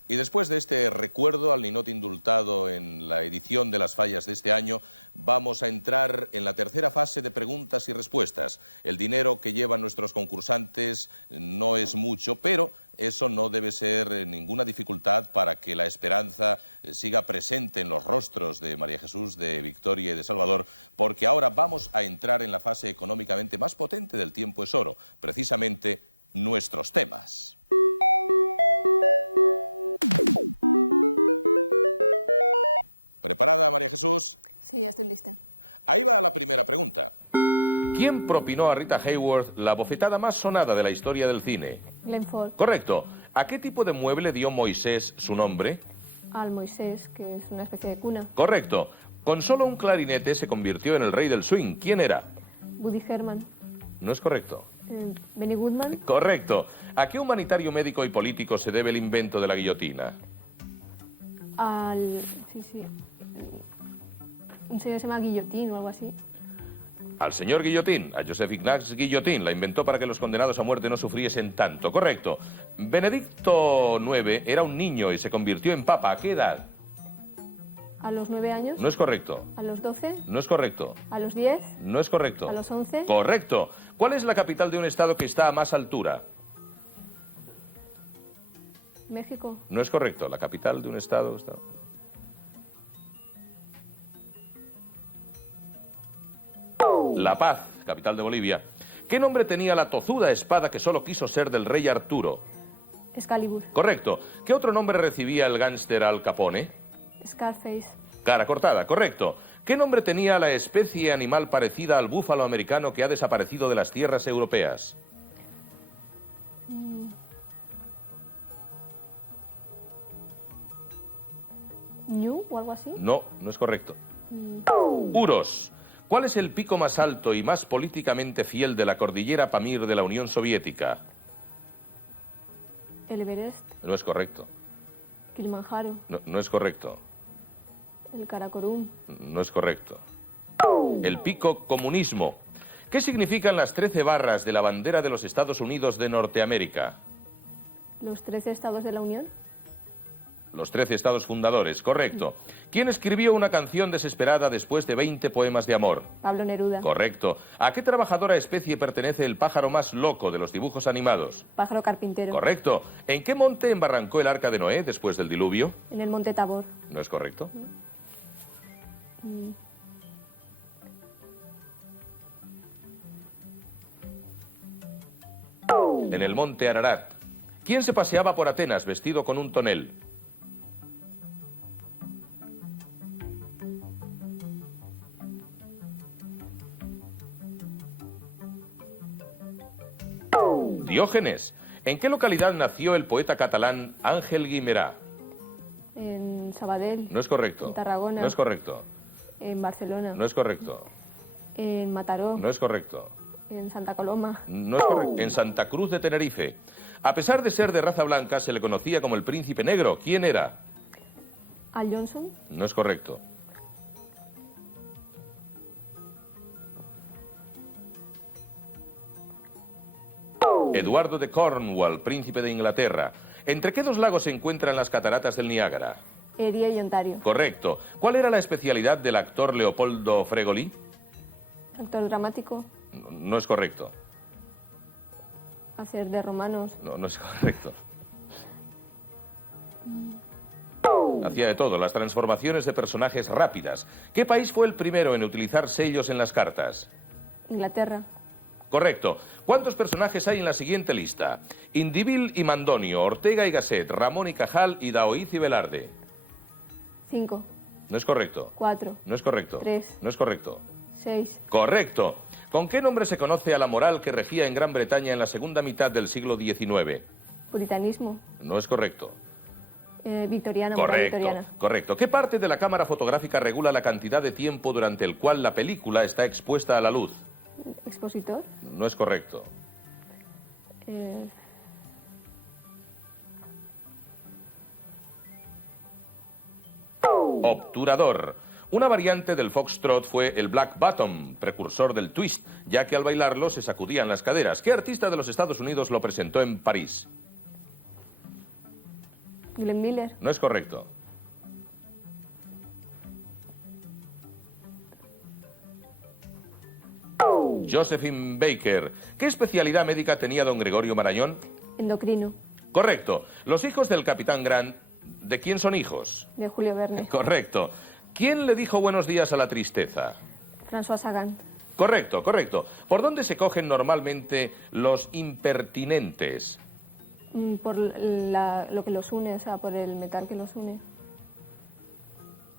Y después de este recuerdo al ninote indultado en la edición de las fallas de este año, vamos a entrar en la tercera fase de preguntas y respuestas. El dinero que llevan nuestros concursantes no es mucho, pero eso no debe ser ninguna dificultad para que la esperanza siga presente en los rostros de María Jesús, de Victoria y de Salvador, porque ahora vamos a entrar en la fase económicamente más potente del Tiempo es Oro, precisamente nuestros temas. ¿Preparada, María Jesús? Sí, ya estoy lista. Ahí va la primera pregunta. ¿Quién propinó a Rita Hayworth la bofetada más sonada de la historia del cine? Glenn Ford. Correcto. ¿A qué tipo de mueble dio Moisés su nombre? Al Moisés, que es una especie de cuna. Correcto. Con solo un clarinete se convirtió en el rey del swing. ¿Quién era? Woody Herman. No es correcto. Benny Goodman. Correcto. ¿A qué humanitario médico y político se debe el invento de la guillotina? Al... Sí. Un señor se llama Guillotín o algo así. Al señor Guillotín, a Joseph Ignaz Guillotín. La inventó para que los condenados a muerte no sufriesen tanto. Correcto. Benedicto IX era un niño y se convirtió en papa. ¿A qué edad? ¿A los 9 años? No es correcto. ¿A los 12? No es correcto. ¿A los 10? No es correcto. ¿A los 11? Correcto. ¿Cuál es la capital de un estado que está a más altura? México. No es correcto. La capital de un estado está... La Paz, capital de Bolivia. ¿Qué nombre tenía la tozuda espada que solo quiso ser del rey Arturo? Excalibur. Correcto. ¿Qué otro nombre recibía el gángster Al Capone? Scarface. Cara cortada, correcto. ¿Qué nombre tenía la especie animal parecida al búfalo americano que ha desaparecido de las tierras europeas? ¿Ñu o algo así? No, no es correcto. Uros. ¿Cuál es el pico más alto y más políticamente fiel de la cordillera Pamir de la Unión Soviética? El Everest. No es correcto. Kilimanjaro. No es correcto. El Karakorum. No es correcto. El pico comunismo. ¿Qué significan las 13 barras de la bandera de los Estados Unidos de Norteamérica? Los 13 estados de la Unión. Los 13 estados fundadores, correcto. ¿Quién escribió una canción desesperada después de 20 poemas de amor? Pablo Neruda. Correcto. ¿A qué trabajadora especie pertenece el pájaro más loco de los dibujos animados? Pájaro carpintero. Correcto. ¿En qué monte embarrancó el arca de Noé después del diluvio? En el monte Tabor. No es correcto. En el monte Ararat. ¿Quién se paseaba por Atenas vestido con un tonel? Diógenes. ¿En qué localidad nació el poeta catalán Ángel Guimerà? En Sabadell. No es correcto. En Tarragona. No es correcto. En Barcelona. No es correcto. En Mataró. No es correcto. En Santa Coloma. No es correcto. En Santa Cruz de Tenerife. A pesar de ser de raza blanca, se le conocía como el príncipe negro. ¿Quién era? Al Johnson. No es correcto. Eduardo de Cornwall, príncipe de Inglaterra. ¿Entre qué dos lagos se encuentran las cataratas del Niágara? Erie y Ontario. Correcto. ¿Cuál era la especialidad del actor Leopoldo Fregoli? Actor dramático. No es correcto. Hacer de romanos. No es correcto. Hacía de todo, las transformaciones de personajes rápidas. ¿Qué país fue el primero en utilizar sellos en las cartas? Inglaterra. Correcto. ¿Cuántos personajes hay en la siguiente lista? Indíbil y Mandonio, Ortega y Gasset, Ramón y Cajal y Daoíz y Velarde. 5. No es correcto. 4. No es correcto. 3. No es correcto. 6. Correcto. ¿Con qué nombre se conoce a la moral que regía en Gran Bretaña en la segunda mitad del siglo XIX? Puritanismo. No es correcto. Victoriana. Moral Correcto, victoriana. correcto. ¿Qué parte de la cámara fotográfica regula la cantidad de tiempo durante el cual la película está expuesta a la luz? Expositor. No es correcto. Obturador. Una variante del foxtrot fue el black bottom, precursor del twist, ya que al bailarlo se sacudían las caderas. ¿Qué artista de los Estados Unidos lo presentó en París? Glenn Miller. No es correcto. Josephine Baker. ¿Qué especialidad médica tenía don Gregorio Marañón? Endocrino. Correcto. Los hijos del capitán Grant, ¿de quién son hijos? De Julio Verne. Correcto. ¿Quién le dijo buenos días a la tristeza? François Sagan. Correcto, correcto. ¿Por dónde se cogen normalmente los impertinentes? Por lo que los une, o sea, por el metal que los une.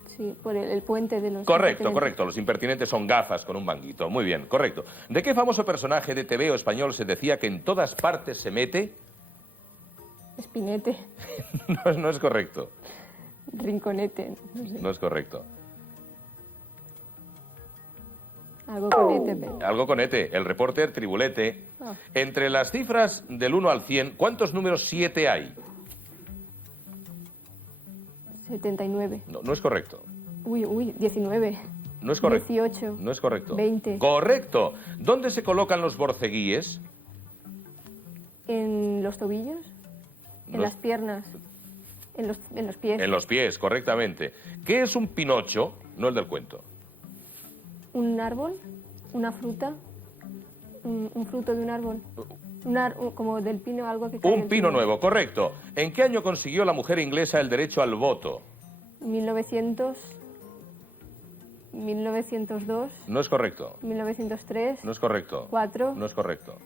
Sí, por el puente de los... Correcto, impertinentes. correcto. Los impertinentes son gafas con un manguito. Muy bien, correcto. ¿De qué famoso personaje de TVO español se decía que en todas partes se mete? Espinete. No es correcto. Rinconete. No sé. No es correcto. Algo con ETE. pero- Algo con ETE, el reporter Tribulete. Ah. Entre las cifras del 1 al 100, ¿cuántos números 7 hay? 79. No es correcto. Uy, 19. No es correcto. 18. No es correcto. 20. Correcto. ¿Dónde se colocan los borceguíes? ¿En los tobillos? ¿En No es- las piernas? ¿En los pies? En los pies, correctamente. ¿Qué es un pinocho? No el del cuento. ¿Un árbol? ¿Una fruta? ¿Un fruto de un árbol? Como del pino, algo que cae Un del pino nuevo, correcto. ¿En qué año consiguió la mujer inglesa el derecho al voto? 1900, 1902, No es correcto. 1903, No es correcto. 4, No es correcto.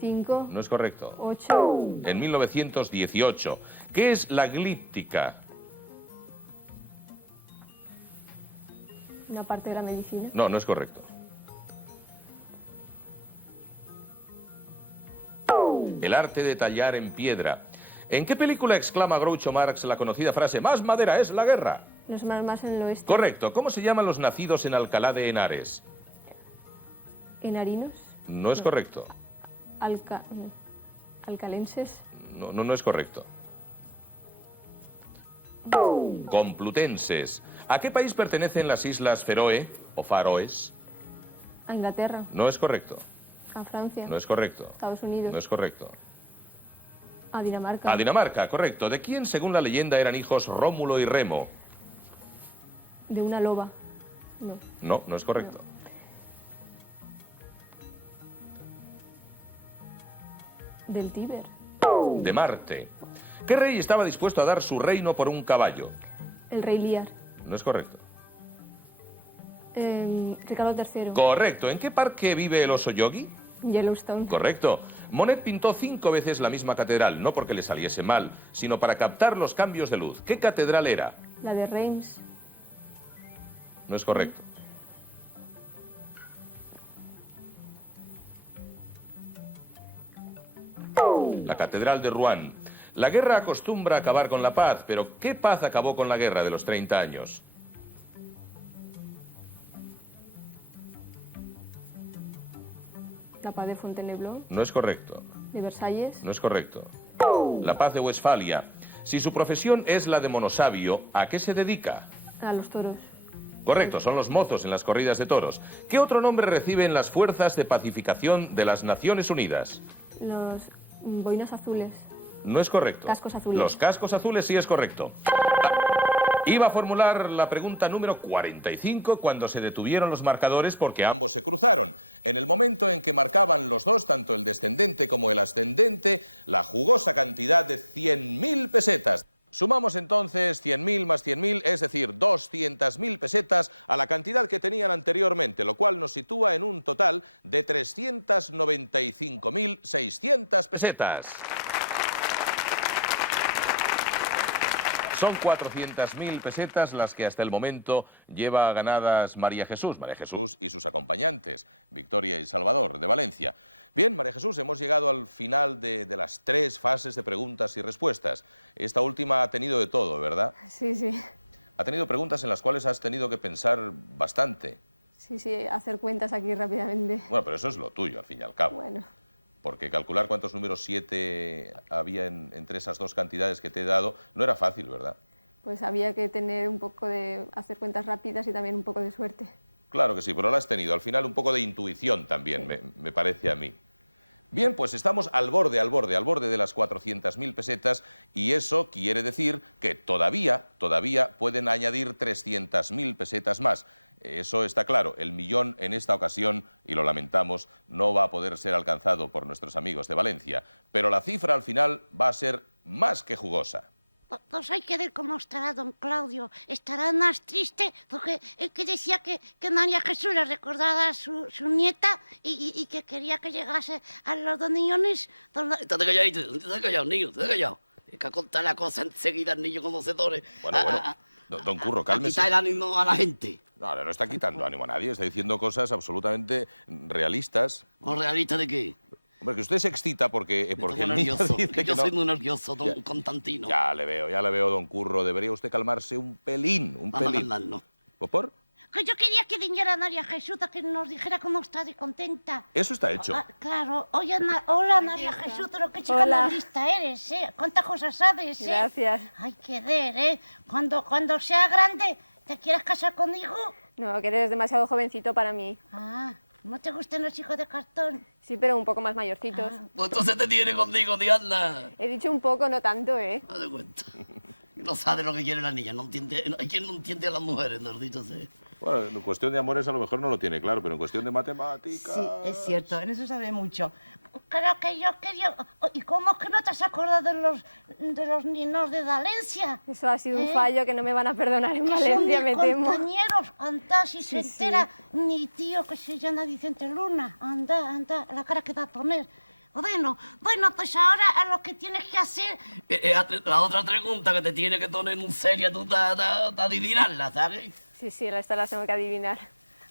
5, No es correcto. 8, En 1918. ¿Qué es la glíptica? una parte de la medicina. No es correcto. El arte de tallar en piedra. ¿En qué película exclama Groucho Marx la conocida frase "más madera es la guerra"? Los más en el oeste. Correcto. ¿Cómo se llaman los nacidos en Alcalá de Henares? ¿Enarinos? No es correcto. Alcalenses. No es correcto. Complutenses. ¿A qué país pertenecen las islas Feroe o Faroes? A Inglaterra. No es correcto. A Francia. No es correcto. Estados Unidos. No es correcto. A Dinamarca. A Dinamarca, correcto. ¿De quién, según la leyenda, eran hijos Rómulo y Remo? De una loba. No. No es correcto. Del Tíber. De Marte. ¿Qué rey estaba dispuesto a dar su reino por un caballo? El rey Lear. No es correcto. Ricardo III. Correcto. ¿En qué parque vive el oso yogi? Yellowstone. Correcto. Monet pintó 5 veces la misma catedral, no porque le saliese mal, sino para captar los cambios de luz. ¿Qué catedral era? La de Reims. No es correcto. La catedral de Rouen. La guerra acostumbra a acabar con la paz, pero ¿qué paz acabó con la guerra de los 30 años? La paz de Fontainebleau. No es correcto. De Versalles. No es correcto. La paz de Westfalia. Si su profesión es la de monosabio, ¿a qué se dedica? A los toros. Correcto, son los mozos en las corridas de toros. ¿Qué otro nombre reciben las fuerzas de pacificación de las Naciones Unidas? Los boinas azules. No es correcto. Cascos azules. Los cascos azules sí es correcto. Iba a formular la pregunta número 45 cuando se detuvieron los marcadores porque ambos se cruzaron. En el momento en que marcaban los dos, tanto el descendente como el ascendente, la jugosa cantidad de 100.000 pesetas. Sumamos entonces 100.000 más 100.000, es decir, 200.000 pesetas a la cantidad que tenían anteriormente, lo cual nos sitúa en un total de 395.600 pesetas. Son 400.000 pesetas las que hasta el momento lleva ganadas María Jesús y sus acompañantes, Victoria y Salvador, de Valencia. Bien, María Jesús, hemos llegado al final de las 3 fases de preguntas y respuestas. Esta última ha tenido de todo, ¿verdad? Sí, sí. Ha tenido preguntas en las cuales has tenido que pensar bastante. Sí, sí, hacer cuentas aquí rápidamente. Bueno, pero eso es lo tuyo, al fin y al cabo. Bueno, Porque calcular cuántos números 7 había entre esas dos cantidades que te he dado no era fácil, ¿verdad? pues había que tener un poco de hacer cuentas rápidas y también un poco de suerte. Claro que sí, pero lo has tenido. Al final un poco de intuición también, me parece a mí. Bien, pues estamos al borde de las 400.000 pesetas y eso quiere decir que todavía pueden añadir 300.000 pesetas más. Eso está claro, el millón en esta ocasión, y lo lamentamos, no va a poder ser alcanzado por nuestros amigos de Valencia, pero la cifra al final va a ser más que jugosa. Pues hay que ver cómo estará don Claudio. Estará más triste porque que decía que María Jesús le recordara a su nieta y que quería que llegase a los 2 millones. Estate calladito, estate callado, niño, estate callado. Es que a contar la cosa enseguida el niño conocedores. Bueno, don Curro, cálmese. Quita el ánimo a la gente. No está quitando ánimo a nadie, está diciendo cosas absolutamente realistas. ¿O realista de qué? Hombre, que usted se excita porque el niño dice que yo no. soy muy nervioso, don Constantino. Ya le veo, don Curro. Debería usted calmarse un pelín, Vamos. ¿Por? Que yo quería que viniera María Jesús a que nos dijera cómo está de contenta. Eso está hecho. Claro. Oye, hola María Jesús, pero qué chica más lista eres, ¿eh? ¿Cuántas cosas sabes, eh? Gracias. Hay que ver, ¿eh? Cuando sea grande, ¿te quieres casar conmigo? No, que eres demasiado jovencito para mí. ¿No te gustan los chicos de cartón? Sí, pero un poco más mayorcitos. Pues entonces te tiene conmigo, Diana. He dicho un poco, no tanto, ¿eh? Haz de cuenta. No sabe lo que quiere la niña, no entiende. Hay quien no entiende a las mujeres, Nardito, sí. Bueno, en cuestión de amores a lo mejor no lo tiene claro, pero en cuestión de matemáticas... Sí, es cierto, en eso sabe mucho. Creo que yo quería... ¿Y cómo es que no te has acordado de los niños de Valencia? Eso ha sido un fallo que no me van a perdonar en Que Valencia, son me mis temo. compañeros, anda, si se entera mi tío que se llama Vicente Luna. Anda, la cara que da a poner. Bueno, pues ahora a lo que tienes que hacer... La otra pregunta que te tiene que poner en seria tú te adivinarla, ¿sabes? Sí, esta la tengo que adivinar.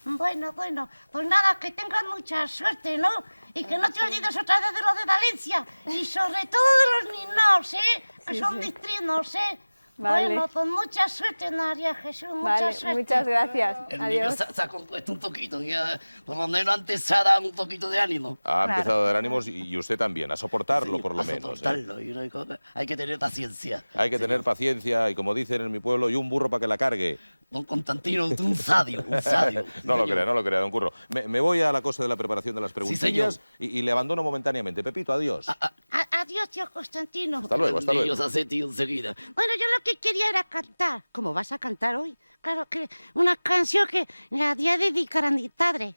Bueno, pues nada, que tengas mucha suerte, ¿no? Y que no te olvides otra vez de lo de Valencia. Y sobre todo de los niños, ¿eh? Que son distrinos, ¿eh? Vale. Bueno, pues mucha suerte, María Jesús, mucha suerte. Muchas gracias. El niño Adiós. se ha compuesto un poquito, ya, por lo menos antes se ha dado un poquito de ánimo. Ha empezado a dar ánimos y usted también, a soportarlo Sí, por lo a menos. soportarlo, y una cosa, hay que tener paciencia. Hay que tener paciencia y, como dicen en mi pueblo, y un burro para que la cargue. Don Constantino, usted un sadio, un sadio. No lo crea, don Curro. Me voy a la cosa de la preparación de las preguntillas y le abandono momentáneamente. Pepito, adiós. Adiós, tío Constantino. Hasta luego. El niño se hace tío enseguida. Bueno, yo lo que quería era cantar. ¿Cómo vas a cantar hoy? Claro que una canción que la voy a dedicar a mi padre.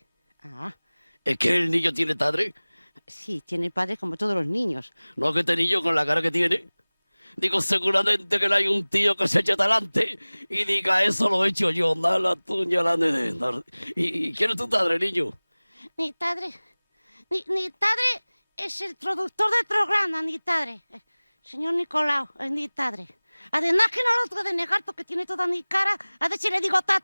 ¿Es que el niño tiene padre? Sí, tiene padre como todos los niños. No, que este niño con la cara que tiene. Digo, seguramente que no hay un tío que se eche talante y diga, eso lo he hecho yo, da la tuya, la nene. ¿Y quién es tu padre, niño? Mi padre es el productor del programa, mi padre. Señor Nicolau, es mi padre. Además que no lo puede negar porque tiene toda mi cara. A ver si le digo ta,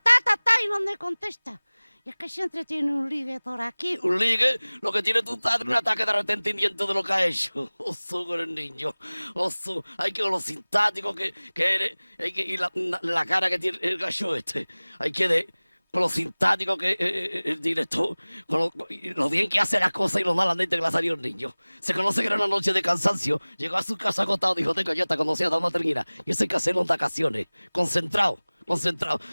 y no me contesta. Y es que siempre tiene un ligue por aquí. ¿Un ligue? Lo que tiene tu padre, un ataque de arrepentimiento de lo que ha hecho. Oso con el niño. Oso. Hay que ver lo sintático que eres. Y la cara que tiene el gallo este. Hay que ver con lo sintático que el director, con lo bien que hace las cosas y lo malamente que le ha salido el niño. Se conoce que era una noche de cansancio. Llegó a su casa agotado, dijo, tengo ya hasta conocida a una termina. Y eso hay que hacerlo en vacaciones. Concentrado.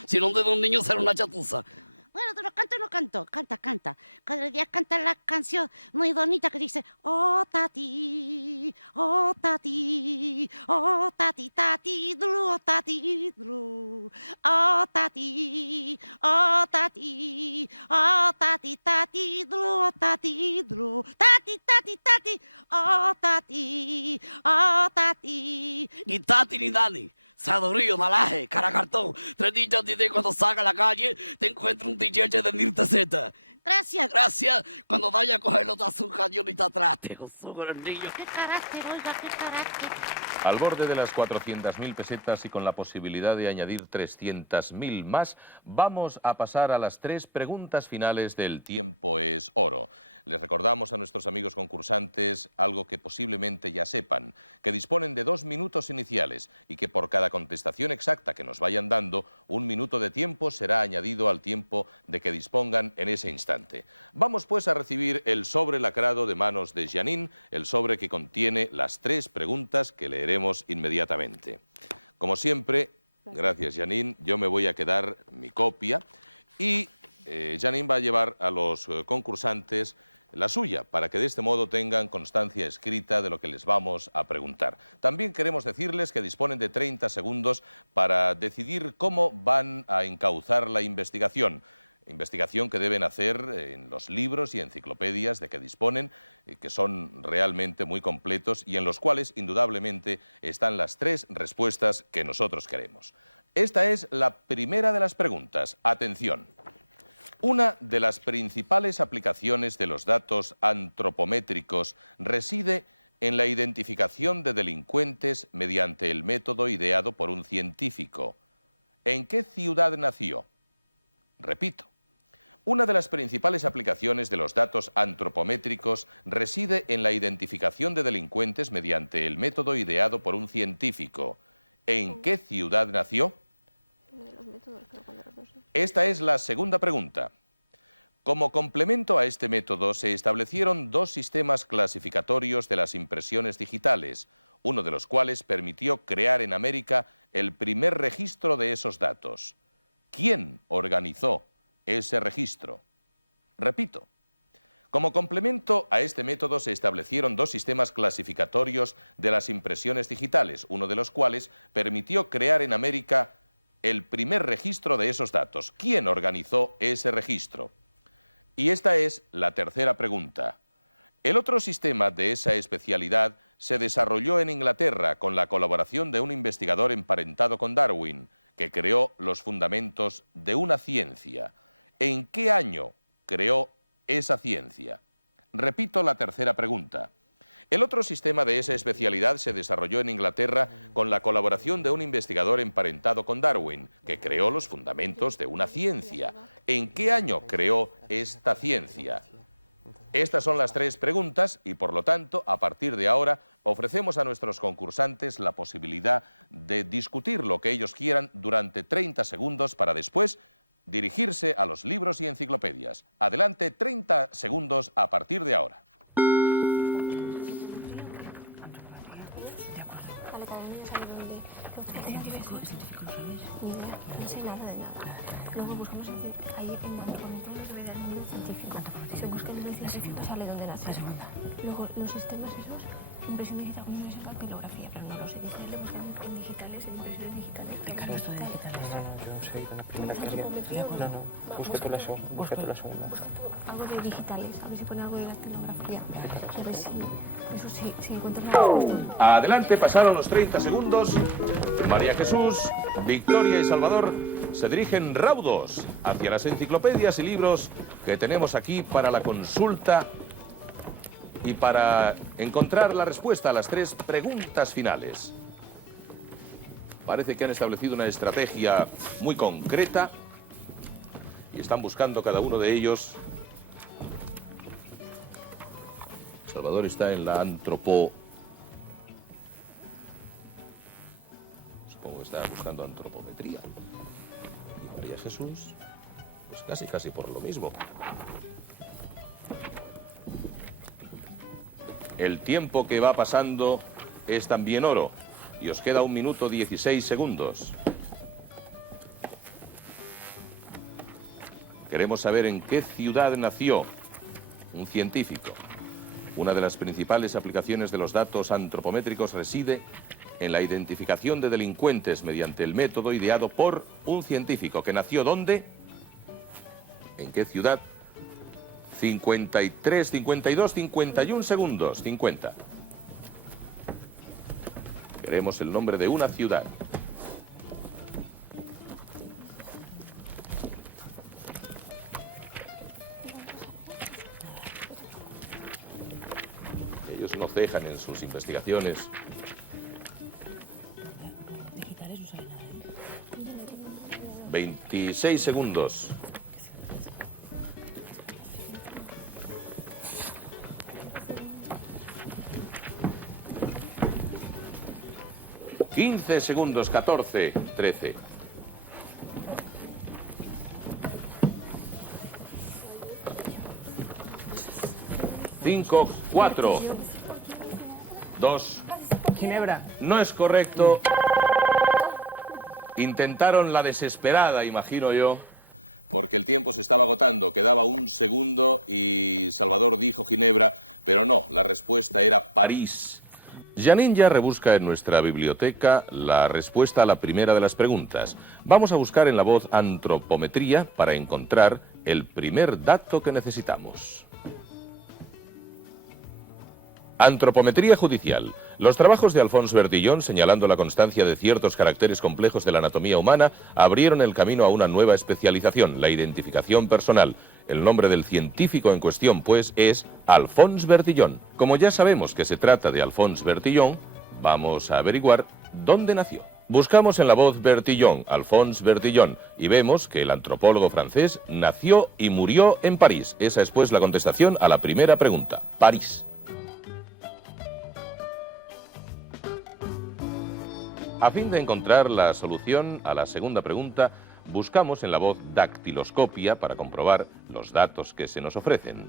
Si no, de un niño será una chatuza. Bueno, te lo canto y no canto. Canta. Cada día canta la canción muy bonita que dice oh tati, oh tati, oh tati, tati, dru, oh tati, dru. Oh tati, oh tati, oh tati, tati, dru, oh tati, dru. Tati, oh tati, oh tati. Ni tati ni dani. Sadorío, malaje, cara cartón. 3 niños dicen cuando salga a la calle te encuentras un billete de 1000 pesetas. Gracias. Cuando vaya a cogerlo te hace un cañón y te atraste. Con el niño. Qué carácter, oiga, qué carácter. Al borde de las 400.000 pesetas y con la posibilidad de añadir 300.000 más, vamos a pasar a las 3 preguntas finales del Tiempo es Oro. Les recordamos a nuestros amigos concursantes algo que posiblemente ya sepan, que disponen de 2 minutos iniciales y que por cada contestación exacta que nos vayan dando, 1 minuto de tiempo será añadido al tiempo de que dispongan en ese instante. Vamos pues a recibir el sobre lacrado de manos de Janine, el sobre que contiene las 3 preguntas que leeremos inmediatamente. Como siempre, gracias Janine, yo me voy a quedar mi copia y Janine va a llevar a los concursantes la suya, para que de este modo tengan constancia escrita de lo que les vamos a preguntar. También queremos decirles que disponen de 30 segundos para decidir cómo van a encauzar la investigación. Investigación que deben hacer en los libros y enciclopedias de que disponen, que son realmente muy completos y en los cuales indudablemente están las 3 respuestas que nosotros queremos. Esta es la primera de las preguntas. Atención. Una de las principales aplicaciones de los datos antropométricos reside en la identificación de delincuentes mediante el método ideado por un científico. ¿En qué ciudad nació? Repito. Una de las principales aplicaciones de los datos antropométricos reside en la identificación de delincuentes mediante el método ideado por un científico. ¿En qué ciudad nació? Esta es la segunda pregunta. Como complemento a este método se establecieron 2 sistemas clasificatorios de las impresiones digitales, uno de los cuales permitió crear en América el primer registro de esos datos. ¿Quién organizó ese registro? Repito. Como complemento a este método se establecieron 2 sistemas clasificatorios de las impresiones digitales, uno de los cuales permitió crear en América el primer registro de esos datos. ¿Quién organizó ese registro? Y esta es la tercera pregunta. El otro sistema de esa especialidad se desarrolló en Inglaterra con la colaboración de un investigador emparentado con Darwin, que creó los fundamentos de una ciencia. ¿En qué año creó esa ciencia? Repito la tercera pregunta. El otro sistema de esa especialidad se desarrolló en Inglaterra con la colaboración de un investigador emparentado con Darwin, que creó los fundamentos de una ciencia. ¿En qué año creó esta ciencia? Estas son las 3 preguntas y, por lo tanto, a partir de ahora, ofrecemos a nuestros concursantes la posibilidad de discutir lo que ellos quieran durante 30 segundos para después dirigirse a los libros y enciclopedias. Adelante, 30 segundos a partir de ahora. No sé nada de nada. Luego buscamos ahí en antropología debe dar un científico. Se busca en el científico sale donde nace. Luego los sistemas esos, impresión digital, uno es papilografía, pero no lo sé. Dice, le buscamos en digitales, en impresiones digitales. Claro, esto de digitales. No, yo no sé. No, búscate la segunda. Algo de digitales, a ver si pone algo de dactilografía. A ver si eso sí encontramos la respuesta. Adelante, pasaron los 30 segundos. María Jesús, Victoria y Salvador se dirigen raudos hacia las enciclopedias y libros que tenemos aquí para la consulta y para encontrar la respuesta a las 3 preguntas finales. Parece que han establecido una estrategia muy concreta y están buscando cada uno de ellos. Salvador está en la Supongo que está buscando antropometría. María Jesús, pues casi por lo mismo. El tiempo que va pasando es también oro y os queda 1 minuto 16 segundos. Queremos saber en qué ciudad nació un científico. Una de las principales aplicaciones de los datos antropométricos reside en la identificación de delincuentes mediante el método ideado por un científico. ¿Que nació dónde? ¿En qué ciudad? 53, 52, 51 segundos. 50. Queremos el nombre de una ciudad. Ellos no cejan en sus investigaciones. ...26 segundos... 15 segundos, 14, 13. Cinco, 4, 2. Ginebra. No es correcto. Intentaron la desesperada, imagino yo, porque el tiempo se estaba agotando, quedaba un segundo y Salvador dijo Ginebra, pero no, la respuesta era París. Janine ya rebusca en nuestra biblioteca la respuesta a la primera de las preguntas. Vamos a buscar en la voz antropometría para encontrar el primer dato que necesitamos. Antropometría judicial. Los trabajos de Alphonse Bertillon, señalando la constancia de ciertos caracteres complejos de la anatomía humana, abrieron el camino a una nueva especialización, la identificación personal. El nombre del científico en cuestión, pues, es Alphonse Bertillon. Como ya sabemos que se trata de Alphonse Bertillon, vamos a averiguar dónde nació. Buscamos en la voz Bertillon, Alphonse Bertillon, y vemos que el antropólogo francés nació y murió en París. Esa es, pues, la contestación a la primera pregunta. París. A fin de encontrar la solución a la segunda pregunta, buscamos en la voz dactiloscopia para comprobar los datos que se nos ofrecen.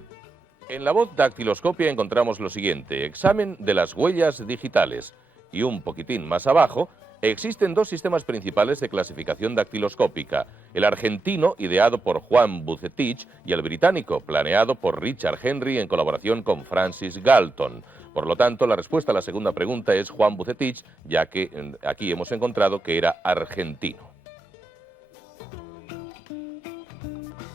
En la voz dactiloscopia encontramos lo siguiente: examen de las huellas digitales. Y un poquitín más abajo, existen dos sistemas principales de clasificación dactiloscópica: el argentino, ideado por Juan Bucetich, y el británico, planeado por Richard Henry en colaboración con Francis Galton. Por lo tanto, la respuesta a la segunda pregunta es Juan Bucetich, ya que aquí hemos encontrado que era argentino.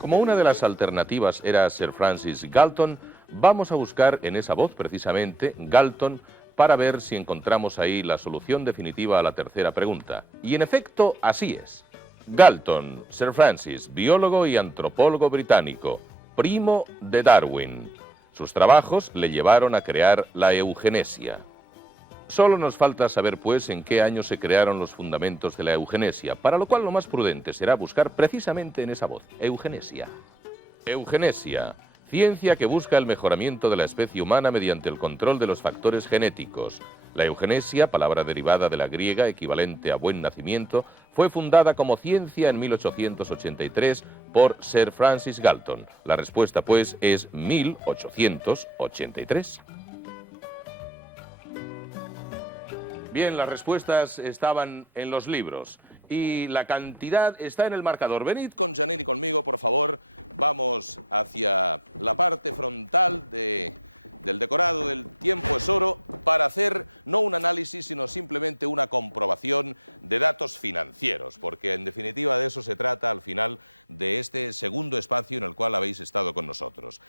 Como una de las alternativas era Sir Francis Galton, vamos a buscar en esa voz precisamente Galton para ver si encontramos ahí la solución definitiva a la tercera pregunta. Y en efecto, así es. Galton, Sir Francis, biólogo y antropólogo británico, primo de Darwin. Sus trabajos le llevaron a crear la eugenesia. Solo nos falta saber, pues, en qué año se crearon los fundamentos de la eugenesia, para lo cual lo más prudente será buscar precisamente en esa voz, eugenesia. Eugenesia, ciencia que busca el mejoramiento de la especie humana mediante el control de los factores genéticos. La eugenesia, palabra derivada de la griega equivalente a buen nacimiento, fue fundada como ciencia en 1883 por Sir Francis Galton. La respuesta, pues, es 1883. Bien, las respuestas estaban en los libros y la cantidad está en el marcador. Venid con Janine y conmigo, por favor. Vamos hacia la parte frontal del decorado del Tiempo es Oro para hacer no un análisis, sino simplemente una comprobación de datos financieros, porque en definitiva de eso se trata al final de este segundo espacio en el cual habéis estado con nosotros.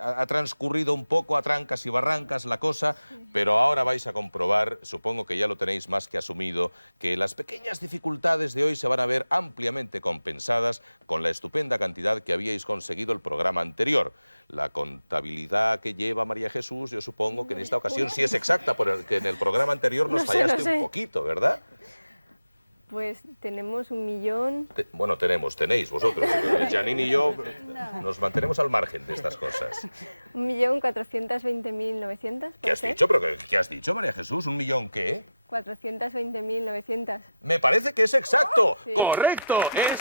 Ha transcurrido un poco a trancas y barrancas la cosa, pero ahora vais a comprobar, supongo que ya lo tenéis más que asumido, que las pequeñas dificultades de hoy se van a ver ampliamente compensadas con la estupenda cantidad que habíais conseguido el programa anterior. La contabilidad que lleva María Jesús, yo supongo que en esta ocasión sí es exacta, porque en el programa anterior nos fallaste un poquito, ¿verdad? Pues tenemos 1 millón... Bueno, tenéis vosotros. Janine y yo nos mantenemos al margen de estas cosas. 1.420.900. ¿Qué has dicho? ¿Pero qué has dicho, María Jesús? ¿1 millón qué? 420.900. Me parece que es exacto. Sí. Correcto, es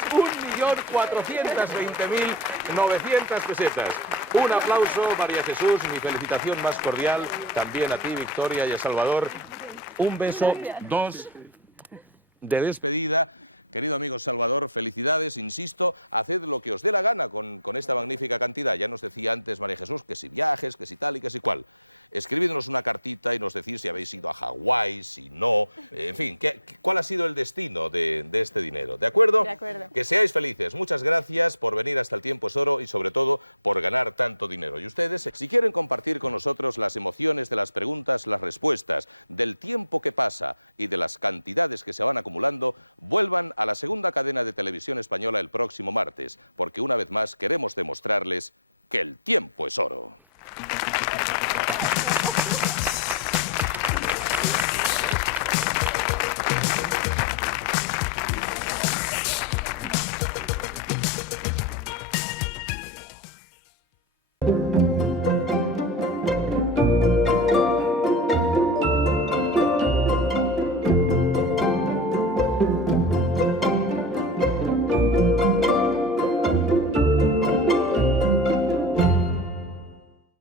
1.420.900 pesetas. Un aplauso, María Jesús, mi felicitación más cordial. También a ti, Victoria, y a Salvador. Un beso, 2 de despedida. Querido amigo Salvador, felicidades, insisto, haced lo que os dé la gana con esta magnífica cantidad. Ya nos decía antes María Jesús que si viajes, que si tal y que si cual. Escribidnos una cartita y nos decís si habéis ido a Hawái, si no, en fin, ¿cuál ha sido el destino de este dinero? ¿De acuerdo? De acuerdo. Que seáis felices. Muchas gracias por venir hasta el Tiempo es Oro y sobre todo por ganar tanto dinero. Y ustedes, si quieren compartir con nosotros las emociones de las preguntas, las respuestas, del tiempo que pasa y de las cantidades que se van acumulando, vuelvan a la segunda cadena de televisión española el próximo martes, porque una vez más queremos demostrarles que el tiempo es oro.